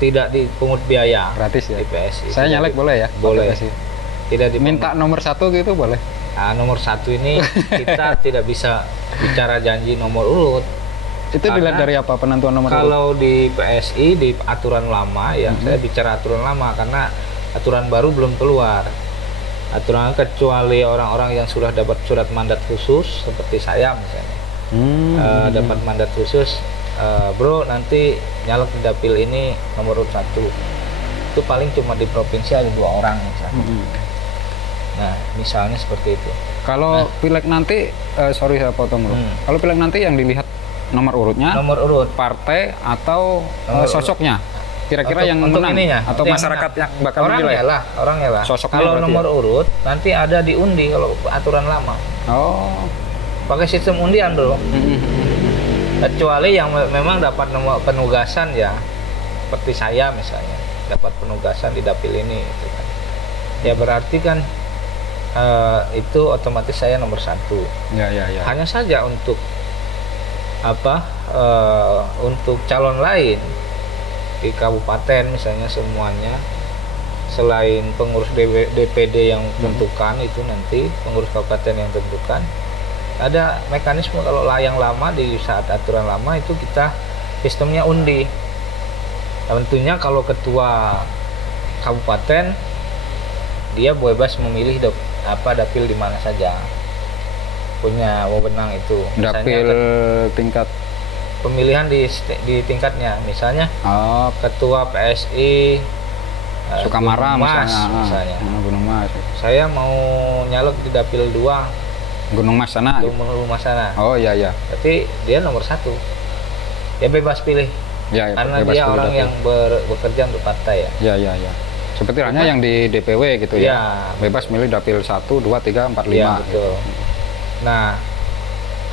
Tidak dipungut biaya gratis ya. di PSI. Saya Tidak nyalek boleh ya? Boleh. pakai PSI? Tidak dipungut. Minta nomor 1 gitu boleh? Nah, nomor 1 ini kita tidak bisa bicara janji nomor urut. Itu Karena dilihat dari apa penentuan nomor urut? Kalau di PSI di aturan lama ya, saya bicara aturan lama karena aturan baru belum keluar. Aturan kecuali orang-orang yang sudah dapat surat mandat khusus seperti saya misalnya, dapat mandat khusus, bro nanti nyalek di dapil ini nomor urut 1. Itu itu paling cuma di provinsi ada 2 orang misalnya. Nah, misalnya seperti itu. Kalau pileg nanti, sorry saya potong bro. Kalau pileg nanti yang dilihat nomor urutnya, Nomor urut. partai atau sosoknya, kira-kira yang Untuk menang ininya, atau yang masyarakat menang. yang bakal menilai? Orangnya lah. Sosoknya Kalau berarti nomor ya? urut nanti ada diundi kalau aturan lama. Oh. Pakai sistem undian bro. Kecuali yang memang dapat nomor penugasan ya, seperti saya misalnya dapat penugasan di dapil ini, gitu kan. Ya berarti kan itu otomatis saya nomor 1. Ya. Hanya saja untuk untuk calon lain di kabupaten misalnya semuanya, selain pengurus DPD yang tentukan itu nanti pengurus kabupaten yang tentukan, ada mekanisme kalau yang lama di saat aturan lama itu kita sistemnya undi. Tentunya kalau ketua kabupaten dia bebas memilih dapil di mana saja, punya wewenang itu. Dapil tingkat pemilihan di tingkatnya, misalnya ketua PSI Sukamara Gunung Mas, misalnya. Gunung Mas. Saya mau nyalek di dapil 2 Gunung Mas sana. Gunung Mas sana. Oh iya. Berarti dia nomor 1. Dia bebas pilih. Ya, karena bebas dia pilih orang dapil. yang bekerja untuk partai ya. Ya. Seperti halnya yang di DPW gitu ya. Ya. Bebas milih dapil 1, 2, 3, 4, 5. Iya, betul. Nah,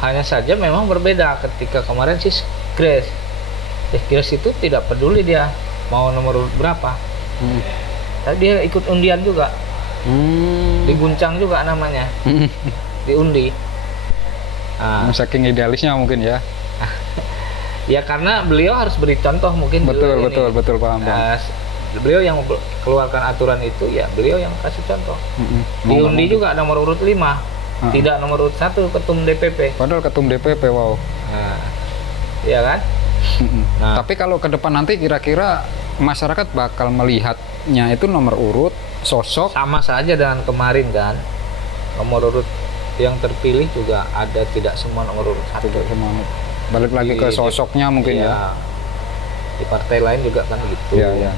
hanya saja memang berbeda ketika kemarin si Grace. Grace itu tidak peduli dia mau nomor urut berapa. Tapi dia ikut undian juga. Diguncang juga namanya. Diundi. Saking idealisnya mungkin ya. Ya karena beliau harus beri contoh mungkin. Betul paham. Beliau yang keluarkan aturan itu, ya beliau yang kasih contoh. Diundi juga nomor urut 5, tidak nomor urut 1 ketum DPP. Padahal ketum DPP, wow. Nah, iya kan? Nah, tapi kalau ke depan nanti kira-kira masyarakat bakal melihatnya itu nomor urut, sosok. Sama saja dengan kemarin kan. Nomor urut yang terpilih juga ada, tidak semua nomor urut 1. Tidak semua. Balik lagi ke sosoknya mungkin ya. Di partai lain juga kan gitu. Iya.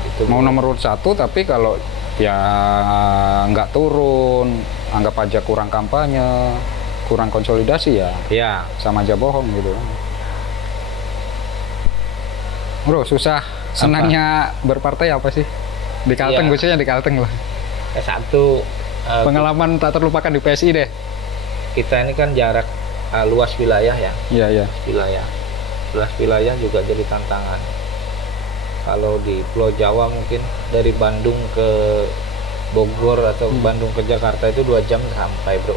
Itu mau nomor urut 1 tapi kalau ya nggak turun, anggap aja kurang kampanye, kurang konsolidasi ya. Iya. Sama aja bohong gitu. Bro, susah senangnya berpartai apa sih? Di Kalteng, khususnya di Kalteng lah. Satu pengalaman tak terlupakan di PSI deh. Kita ini kan jarak luas wilayah ya. Iya. Luas wilayah juga jadi tantangan. Kalau di Pulau Jawa mungkin dari Bandung ke Bogor atau Bandung ke Jakarta itu 2 jam sampai bro.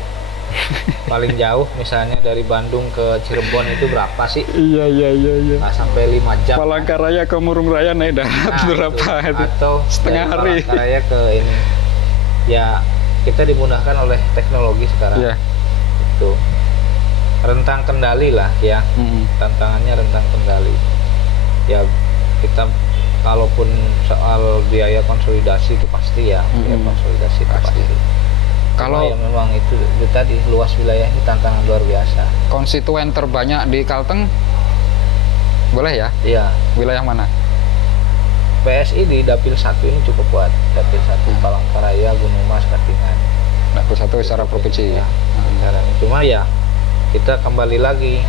Paling jauh misalnya dari Bandung ke Cirebon itu berapa sih? Iya. Nggak sampai 5 jam. Palangkaraya ke Murung Raya naik darat berapa itu? Atau setengah hari. Palangkaraya ke ini. Ya kita dimudahkan oleh teknologi sekarang. Iya. Itu rentang kendali lah ya. Tantangannya rentang kendali. Ya kita kalaupun soal biaya konsolidasi itu pasti ya, biaya konsolidasi itu pasti. Kalau ya memang itu tadi luas wilayah ini tantangan luar biasa. Konstituen terbanyak di Kalteng boleh ya? Iya. Wilayah mana? PSI di dapil 1 ini cukup kuat. Dapil 1 Palangkaraya, Gunung Mas, Katingan. Dapil 1 secara provinsi ya. Cuma ya kita kembali lagi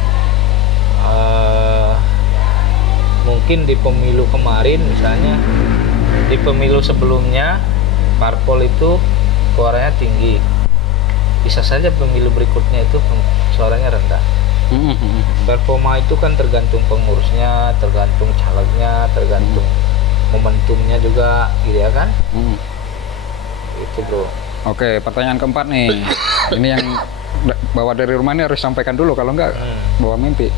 mungkin di pemilu kemarin misalnya, di pemilu sebelumnya parpol itu suaranya tinggi, bisa saja pemilu berikutnya itu suaranya rendah. Performa itu kan tergantung pengurusnya, tergantung calegnya, tergantung momentumnya juga, gitu ya kan? Itu bro. Oke, pertanyaan keempat nih. Ini yang bawa dari rumah ini harus sampaikan dulu, kalau enggak bawa mimpi.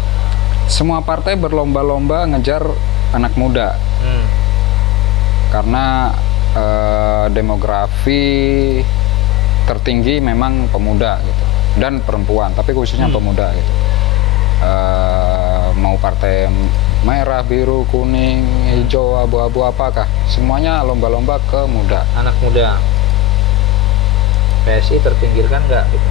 Semua partai berlomba-lomba ngejar anak muda karena demografi tertinggi memang pemuda gitu, dan perempuan, tapi khususnya pemuda gitu. Mau partai merah, biru, kuning, hijau, abu-abu apakah, semuanya lomba-lomba ke muda, anak muda. PSI terpinggirkan nggak gitu?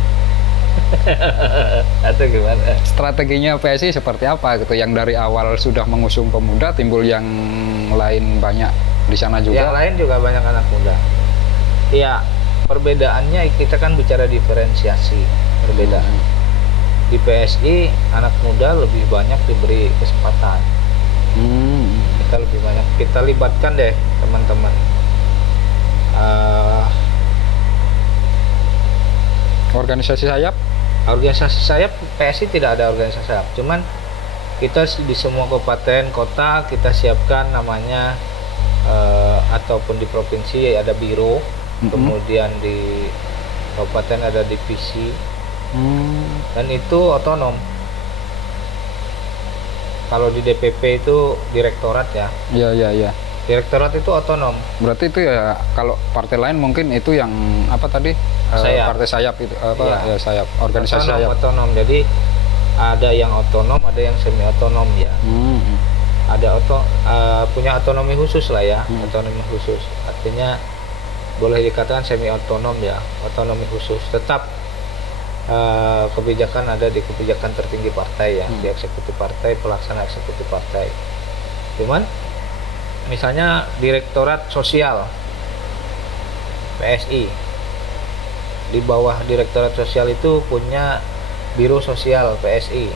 Atau gimana? Strateginya PSI seperti apa gitu, yang dari awal sudah mengusung pemuda, timbul yang lain banyak di sana juga. Yang lain juga banyak anak muda. Iya, perbedaannya kita kan bicara diferensiasi perbedaan. Di PSI anak muda lebih banyak diberi kesempatan. Kita lebih banyak, kita libatkan deh teman-teman. Organisasi sayap? Organisasi sayap PSI tidak ada organisasi sayap, cuman kita di semua kabupaten kota kita siapkan namanya ataupun di provinsi ada biro, kemudian di kabupaten ada divisi, dan itu otonom. Kalau di DPP itu direktorat ya. Iya. Direktorat itu otonom. Berarti itu ya, kalau partai lain mungkin itu yang apa tadi? Sayap. Partai sayap itu apa? Ya sayap, organisasi Otonom, sayap. otonom. Jadi ada yang otonom, ada yang semi otonom ya. Ada punya otonomi khusus lah ya. Otonomi khusus. Artinya boleh dikatakan semi otonom ya, otonomi khusus. Tetap kebijakan ada di kebijakan tertinggi partai ya, di eksekutif partai, pelaksana eksekutif partai. Cuman misalnya direktorat sosial PSI, di bawah direktorat sosial itu punya biro sosial PSI,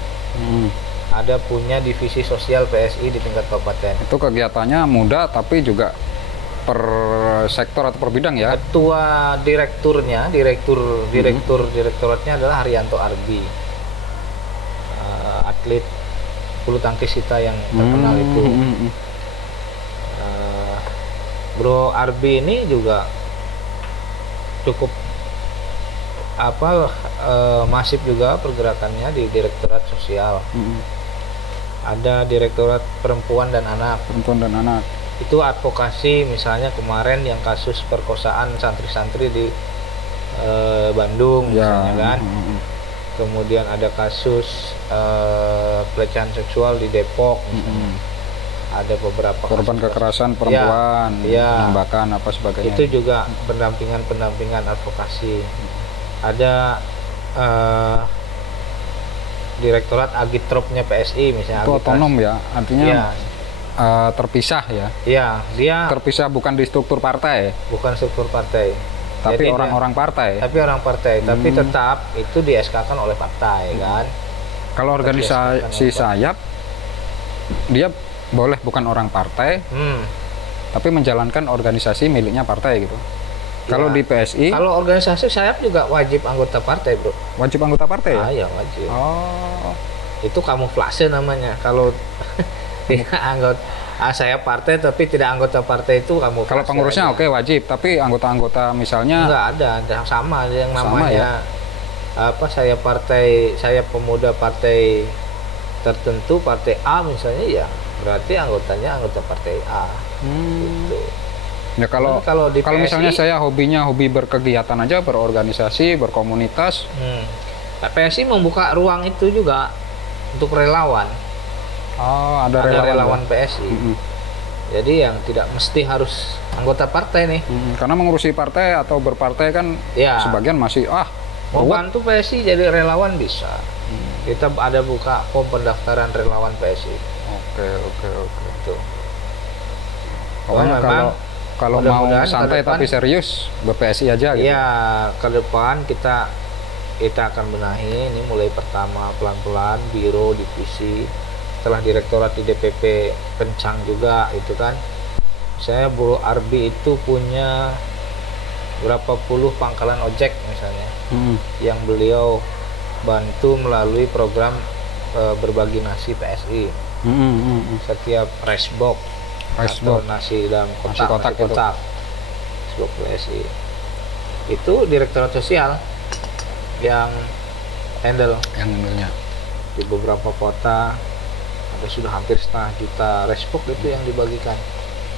ada punya divisi sosial PSI di tingkat kabupaten. Itu kegiatannya mudah tapi juga per sektor atau per bidang ya. Ketua direkturnya, direktoratnya adalah Haryanto Arbi, atlet bulu tangkis kita yang terkenal itu. Bro Arbi ini juga cukup masif juga pergerakannya di direktorat sosial. Ada direktorat perempuan dan anak. Itu advokasi, misalnya kemarin yang kasus perkosaan santri-santri di Bandung misalnya kan. Kemudian ada kasus pelecehan seksual di Depok misalnya. Ada beberapa korban kekerasan perempuan, penembakan apa sebagainya. Itu juga pendampingan advokasi. Ada direktorat agitropnya PSI misalnya. Itu otonom ya, artinya terpisah ya. Iya, dia terpisah, bukan di struktur partai. Bukan struktur partai. Tapi orang-orang partai. Tapi orang partai, tapi tetap itu di SK-kan oleh partai kan. Kalau organisasi sayap, dia boleh bukan orang partai, tapi menjalankan organisasi miliknya partai gitu. Kalau di PSI, kalau organisasi sayap juga wajib anggota partai, bro. Wajib anggota partai ya? Iya wajib. Oh, itu kamuflase namanya. Kalau anggota sayap partai tapi tidak anggota partai itu kamuflase. Kalau pengurusnya oke wajib, tapi anggota-anggota misalnya nggak ada sama yang namanya ya? Sayap partai, sayap pemuda partai tertentu, partai A misalnya ya, berarti anggotanya anggota partai A. Gitu. Ya kalau di PSI, misalnya saya hobi berkegiatan aja, berorganisasi, berkomunitas. PSI membuka ruang itu juga untuk relawan. Oh, ada relawan PSI. Jadi yang tidak mesti harus anggota partai nih. Karena mengurusi partai atau berpartai kan sebagian masih mau bantu PSI jadi relawan bisa. Kita ada buka form pendaftaran relawan PSI. Oke. Itu. Pokoknya kalau mau santai tapi serius, ber-PSI aja gitu. Iya, ke depan kita akan benahi ini mulai pertama pelan-pelan biro, divisi, setelah direktorat di DPP kencang juga itu kan. Saya Bro Arbi itu punya berapa puluh pangkalan ojek misalnya, yang beliau bantu melalui program berbagi nasi PSI. Setiap rice box atau nasi dalam kotak box PSI itu direktorat sosial yang handle-nya di beberapa kota. Ada sudah hampir 1,5 juta rice box itu yang dibagikan.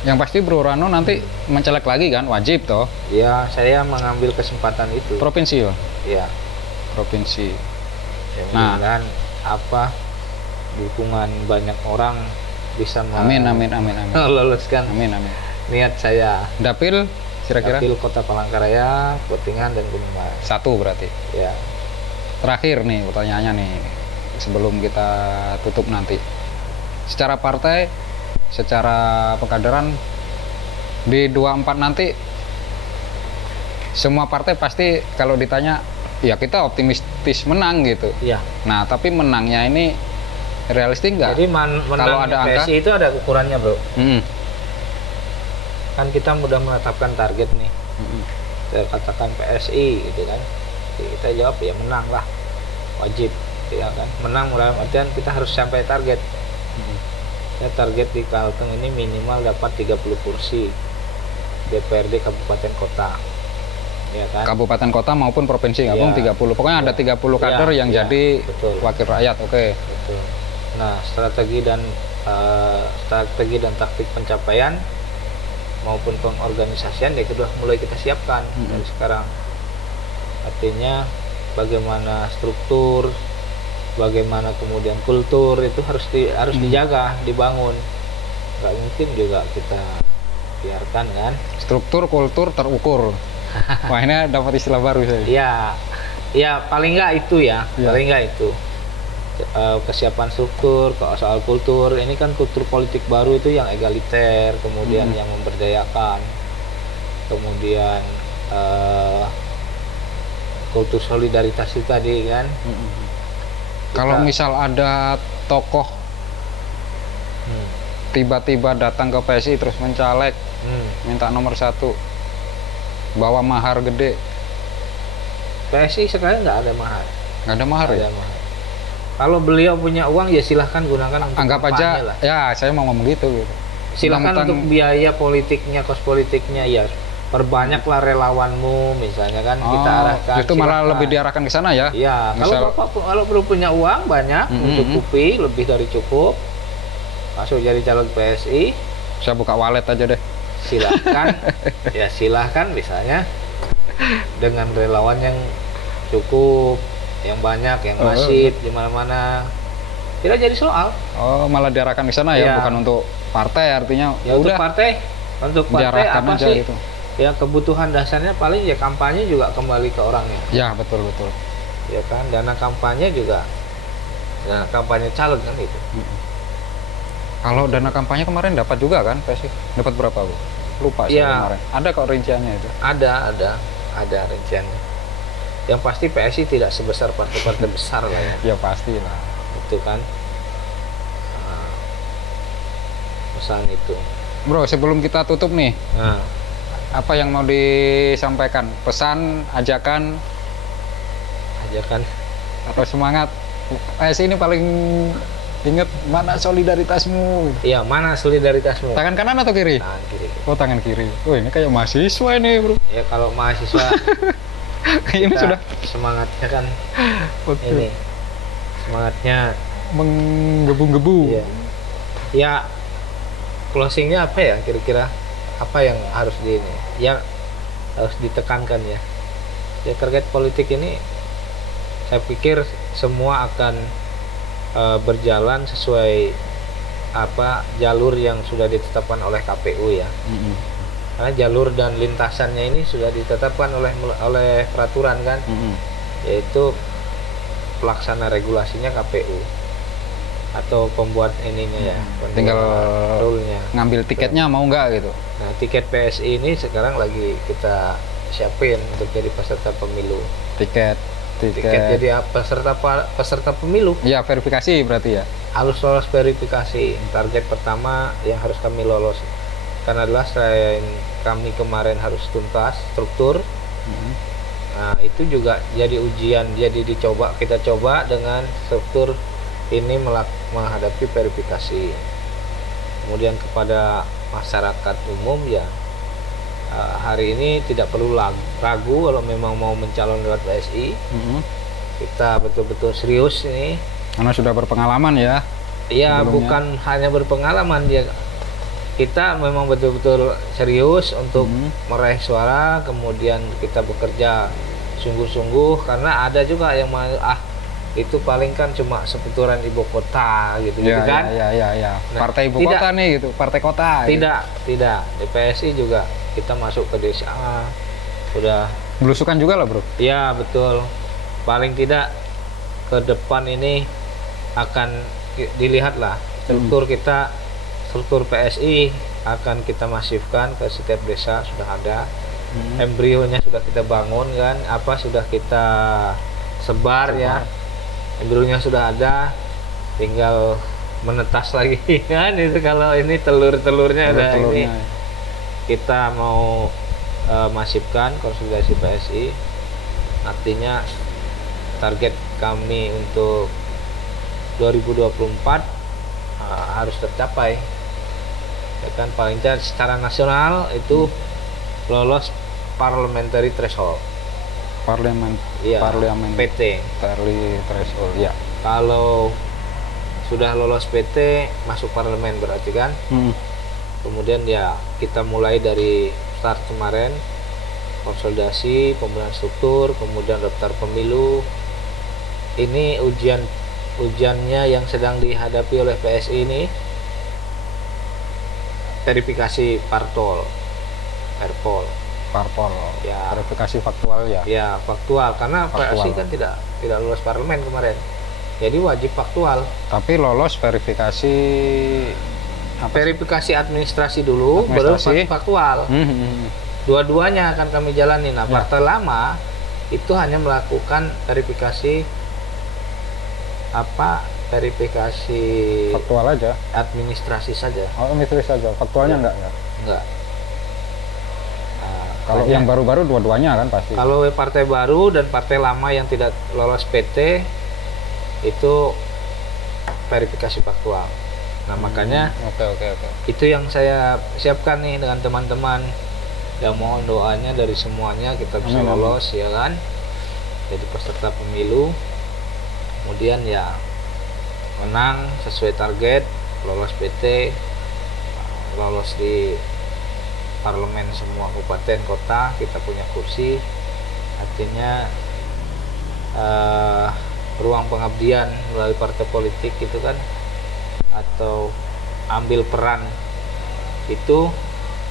Yang pasti Bro Rano nanti mencaleg lagi kan, wajib toh? Iya, saya mengambil kesempatan itu. Provinsi loh? Iya. Provinsi. Nah, dukungan banyak orang bisa amin. Loluskan. Amin. Niat saya. Dapil kira-kira? Dapil Kota Palangkaraya, Kutingan dan Gunung Mas. 1 berarti. Ya. Terakhir nih pertanyaannya nih, sebelum kita tutup nanti. Secara partai, secara pengkaderan di 24 nanti semua partai pasti kalau ditanya ya kita optimistis menang gitu. Iya. Nah tapi menangnya ini realistis nggak? Jadi kalau ada angka PSI itu ada ukurannya bro. Mm-mm. Kan kita mudah menetapkan target nih. Mm-mm. Kita katakan PSI gitu kan. Jadi kita jawab ya menang lah, wajib ya kan. Menang dalam artian kita harus sampai target. Ya, target di Kalteng ini minimal dapat 30 kursi DPRD kabupaten kota. Ya kan? Kabupaten kota maupun provinsi gabung 30. Pokoknya ada 30 kader yang jadi betul. wakil rakyat. Oke. Betul. Nah, strategi dan taktik pencapaian maupun pengorganisasian ya kedua mulai kita siapkan dari sekarang. Artinya bagaimana struktur, bagaimana kemudian kultur itu harus dijaga, dibangun. Nggak mungkin juga kita biarkan kan. Struktur, kultur terukur. Wah ini dapat istilah baru saya. Iya, ya paling nggak itu ya, Ya. paling nggak itu. Kesiapan struktur, soal kultur, ini kan kultur politik baru itu yang egaliter, kemudian yang memberdayakan, kemudian kultur solidaritas itu tadi kan. Kalau misal ada tokoh tiba-tiba datang ke PSI terus mencalek, minta nomor 1, bawa mahar gede. PSI sekarang nggak ada mahar. Nggak ada mahar ya? Ada mahar. Kalau beliau punya uang ya silahkan gunakan untuk Anggap aja, kampanye lah. ya saya mau ngomong gitu. Silahkan Tentang- untuk biaya politiknya, kos politiknya ya perbanyaklah relawanmu misalnya kan kita arahkan. Justru malah silahkan. lebih diarahkan ke sana ya? Iya, Misal- kalau perlu punya uang banyak, mencukupi, lebih dari cukup, masuk jadi calon PSI, Saya buka wallet aja deh. silahkan, ya silahkan misalnya dengan relawan yang cukup, yang banyak, yang masif di mana-mana, tidak jadi soal. Oh, malah diarahkan ke sana ya, Iya. bukan untuk partai artinya. Ya untuk udah partai diarahkan apa aja sih? gitu. Ya kebutuhan dasarnya paling ya kampanye juga kembali ke orangnya, Ya betul. ya kan, dana kampanye juga, dana kampanye calon kan itu. Kalau dana kampanye kemarin dapat juga kan PSI? Dapat berapa Bu? Lupa saya Iya. kemarin. Ada kok rinciannya itu. Ada rinciannya. Yang pasti PSI tidak sebesar partai-partai besar lah ya, Ya pastilah. itu kan. Nah, pesan itu. Bro, sebelum kita tutup nih, Nah, apa yang mau disampaikan? Pesan, ajakan, ajakan atau semangat? PSI ini paling inget mana solidaritasmu? iya, mana solidaritasmu? Tangan kanan atau kiri? Tangan kiri. Oh tangan kiri. Oh ini kayak mahasiswa ini bro. Ya kalau mahasiswa Ini kita sudah semangatnya kan betul. ini semangatnya Menggebu-gebu. iya. Ya closingnya apa ya kira-kira, apa yang harus harus ditekankan ya terkait politik ini. Saya pikir semua akan berjalan sesuai jalur yang sudah ditetapkan oleh KPU ya. Karena jalur dan lintasannya ini sudah ditetapkan oleh peraturan kan, yaitu pelaksana regulasinya KPU atau pembuat ininya ya, Tinggal rule-nya. ngambil tiketnya mau nggak gitu. Nah, tiket PSI ini sekarang lagi kita siapin untuk jadi peserta pemilu. Tiket Jadi peserta pemilu ya verifikasi berarti ya. harus lolos verifikasi. Target pertama yang harus kami lolos karena adalah selain kami kemarin harus tuntas struktur. Nah, itu juga jadi ujian, jadi kita coba dengan struktur ini menghadapi verifikasi. Kemudian kepada masyarakat umum ya, hari ini tidak perlu ragu kalau memang mau mencalon lewat PSI. Kita betul-betul serius ini. Karena sudah berpengalaman ya. Iya, sebelumnya. bukan hanya berpengalaman dia. Kita memang betul-betul serius untuk meraih suara, kemudian kita bekerja sungguh-sungguh karena ada juga yang itu paling kan cuma seputuran ibu kota gitu kan. Ya. Nah, Partai ibu kota nih gitu, partai kota. Tidak. Di PSI juga kita masuk ke desa. Udah. Belusukan juga lah bro. Ya betul. Paling tidak ke depan ini akan dilihat lah struktur kita, struktur PSI akan kita masifkan ke setiap desa, sudah ada. Embrionya sudah kita bangun kan, sudah kita sebar ya. Embrionya sudah ada, tinggal menetas lagi kan. Itu kalau ini telur-telurnya udah ini. Kita mau masifkan konsolidasi PSI. Artinya target kami untuk 2024 harus tercapai. Ya kan, paling tidak secara nasional itu lolos parliamentary threshold. Parlemen PT. Threshold ya. Kalau sudah lolos PT, masuk parlemen berarti kan. Kemudian ya kita mulai dari start kemarin, konsolidasi, pembuatan struktur, kemudian daftar pemilu. Ini ujiannya yang sedang dihadapi oleh PSI ini, verifikasi parpol ya, verifikasi faktual ya. Ya, faktual, karena PSI kan tidak lolos parlemen kemarin, jadi wajib faktual. Tapi lolos verifikasi verifikasi administrasi dulu, baru faktual. Dua-duanya akan kami jalani. Nah, partai lama itu hanya melakukan verifikasi verifikasi faktual aja, administrasi saja. Administrasi saja, faktualnya enggak. Kalau yang baru-baru dua-duanya kan pasti. Kalau partai baru dan partai lama yang tidak lolos PT itu verifikasi faktual. Nah, makanya Oke. itu yang saya siapkan nih dengan teman-teman. Yang mohon doanya dari semuanya kita bisa lolos ya kan. Jadi peserta pemilu. Kemudian ya menang sesuai target, lolos PT, lolos di parlemen semua kabupaten kota, kita punya kursi. Artinya ruang pengabdian melalui partai politik itu kan, atau ambil peran itu,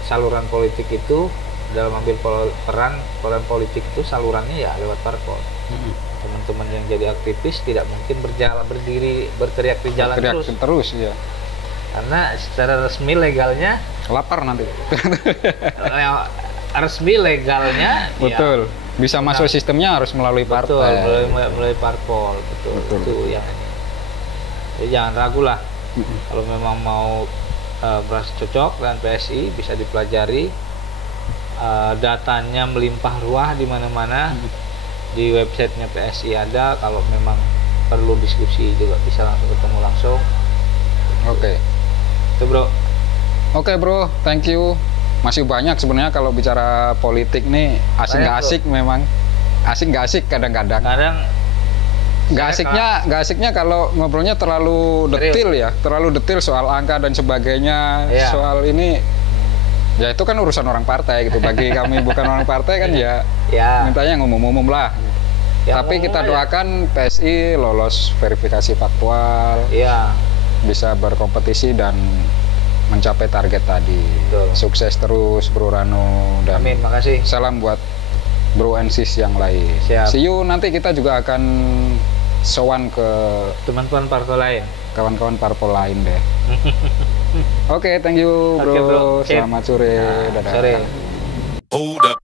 saluran politik itu, dalam ambil peran politik itu salurannya ya lewat parpol. Teman-teman yang jadi aktivis tidak mungkin berteriak di jalan terus ya, karena secara resmi legalnya lapar nanti. Resmi legalnya betul ya, bisa masuk sistemnya harus melalui partai. Melalui parpol, betul. Itu yang jadi jangan ragu lah. Kalau memang mau merasa cocok dengan PSI, bisa dipelajari. Datanya melimpah ruah di mana-mana. Di websitenya PSI ada. Kalau memang perlu diskusi juga bisa langsung ketemu langsung. Oke. Itu bro. Oke bro, thank you. Masih banyak sebenarnya kalau bicara politik nih, asik nggak asik memang. Asik nggak asik kadang-kadang. Nggak asiknya kalau ngobrolnya terlalu detil ya, terlalu detil soal angka dan sebagainya. Yeah. Soal ini, ya itu kan urusan orang partai gitu. Bagi kami bukan orang partai kan ya, mintanya yang umum-umum lah. Ya, tapi kita doakan PSI lolos verifikasi faktual, bisa berkompetisi dan mencapai target tadi. Betul. Sukses terus Bro Rano, dan amin, makasih. salam buat Bro and Sis yang lain. Siap. See you, nanti kita juga akan sowan ke teman-teman parpol lain, kawan-kawan parpol lain deh. Oke, thank you bro. Bro. Selamat sore. Dadah. Sore.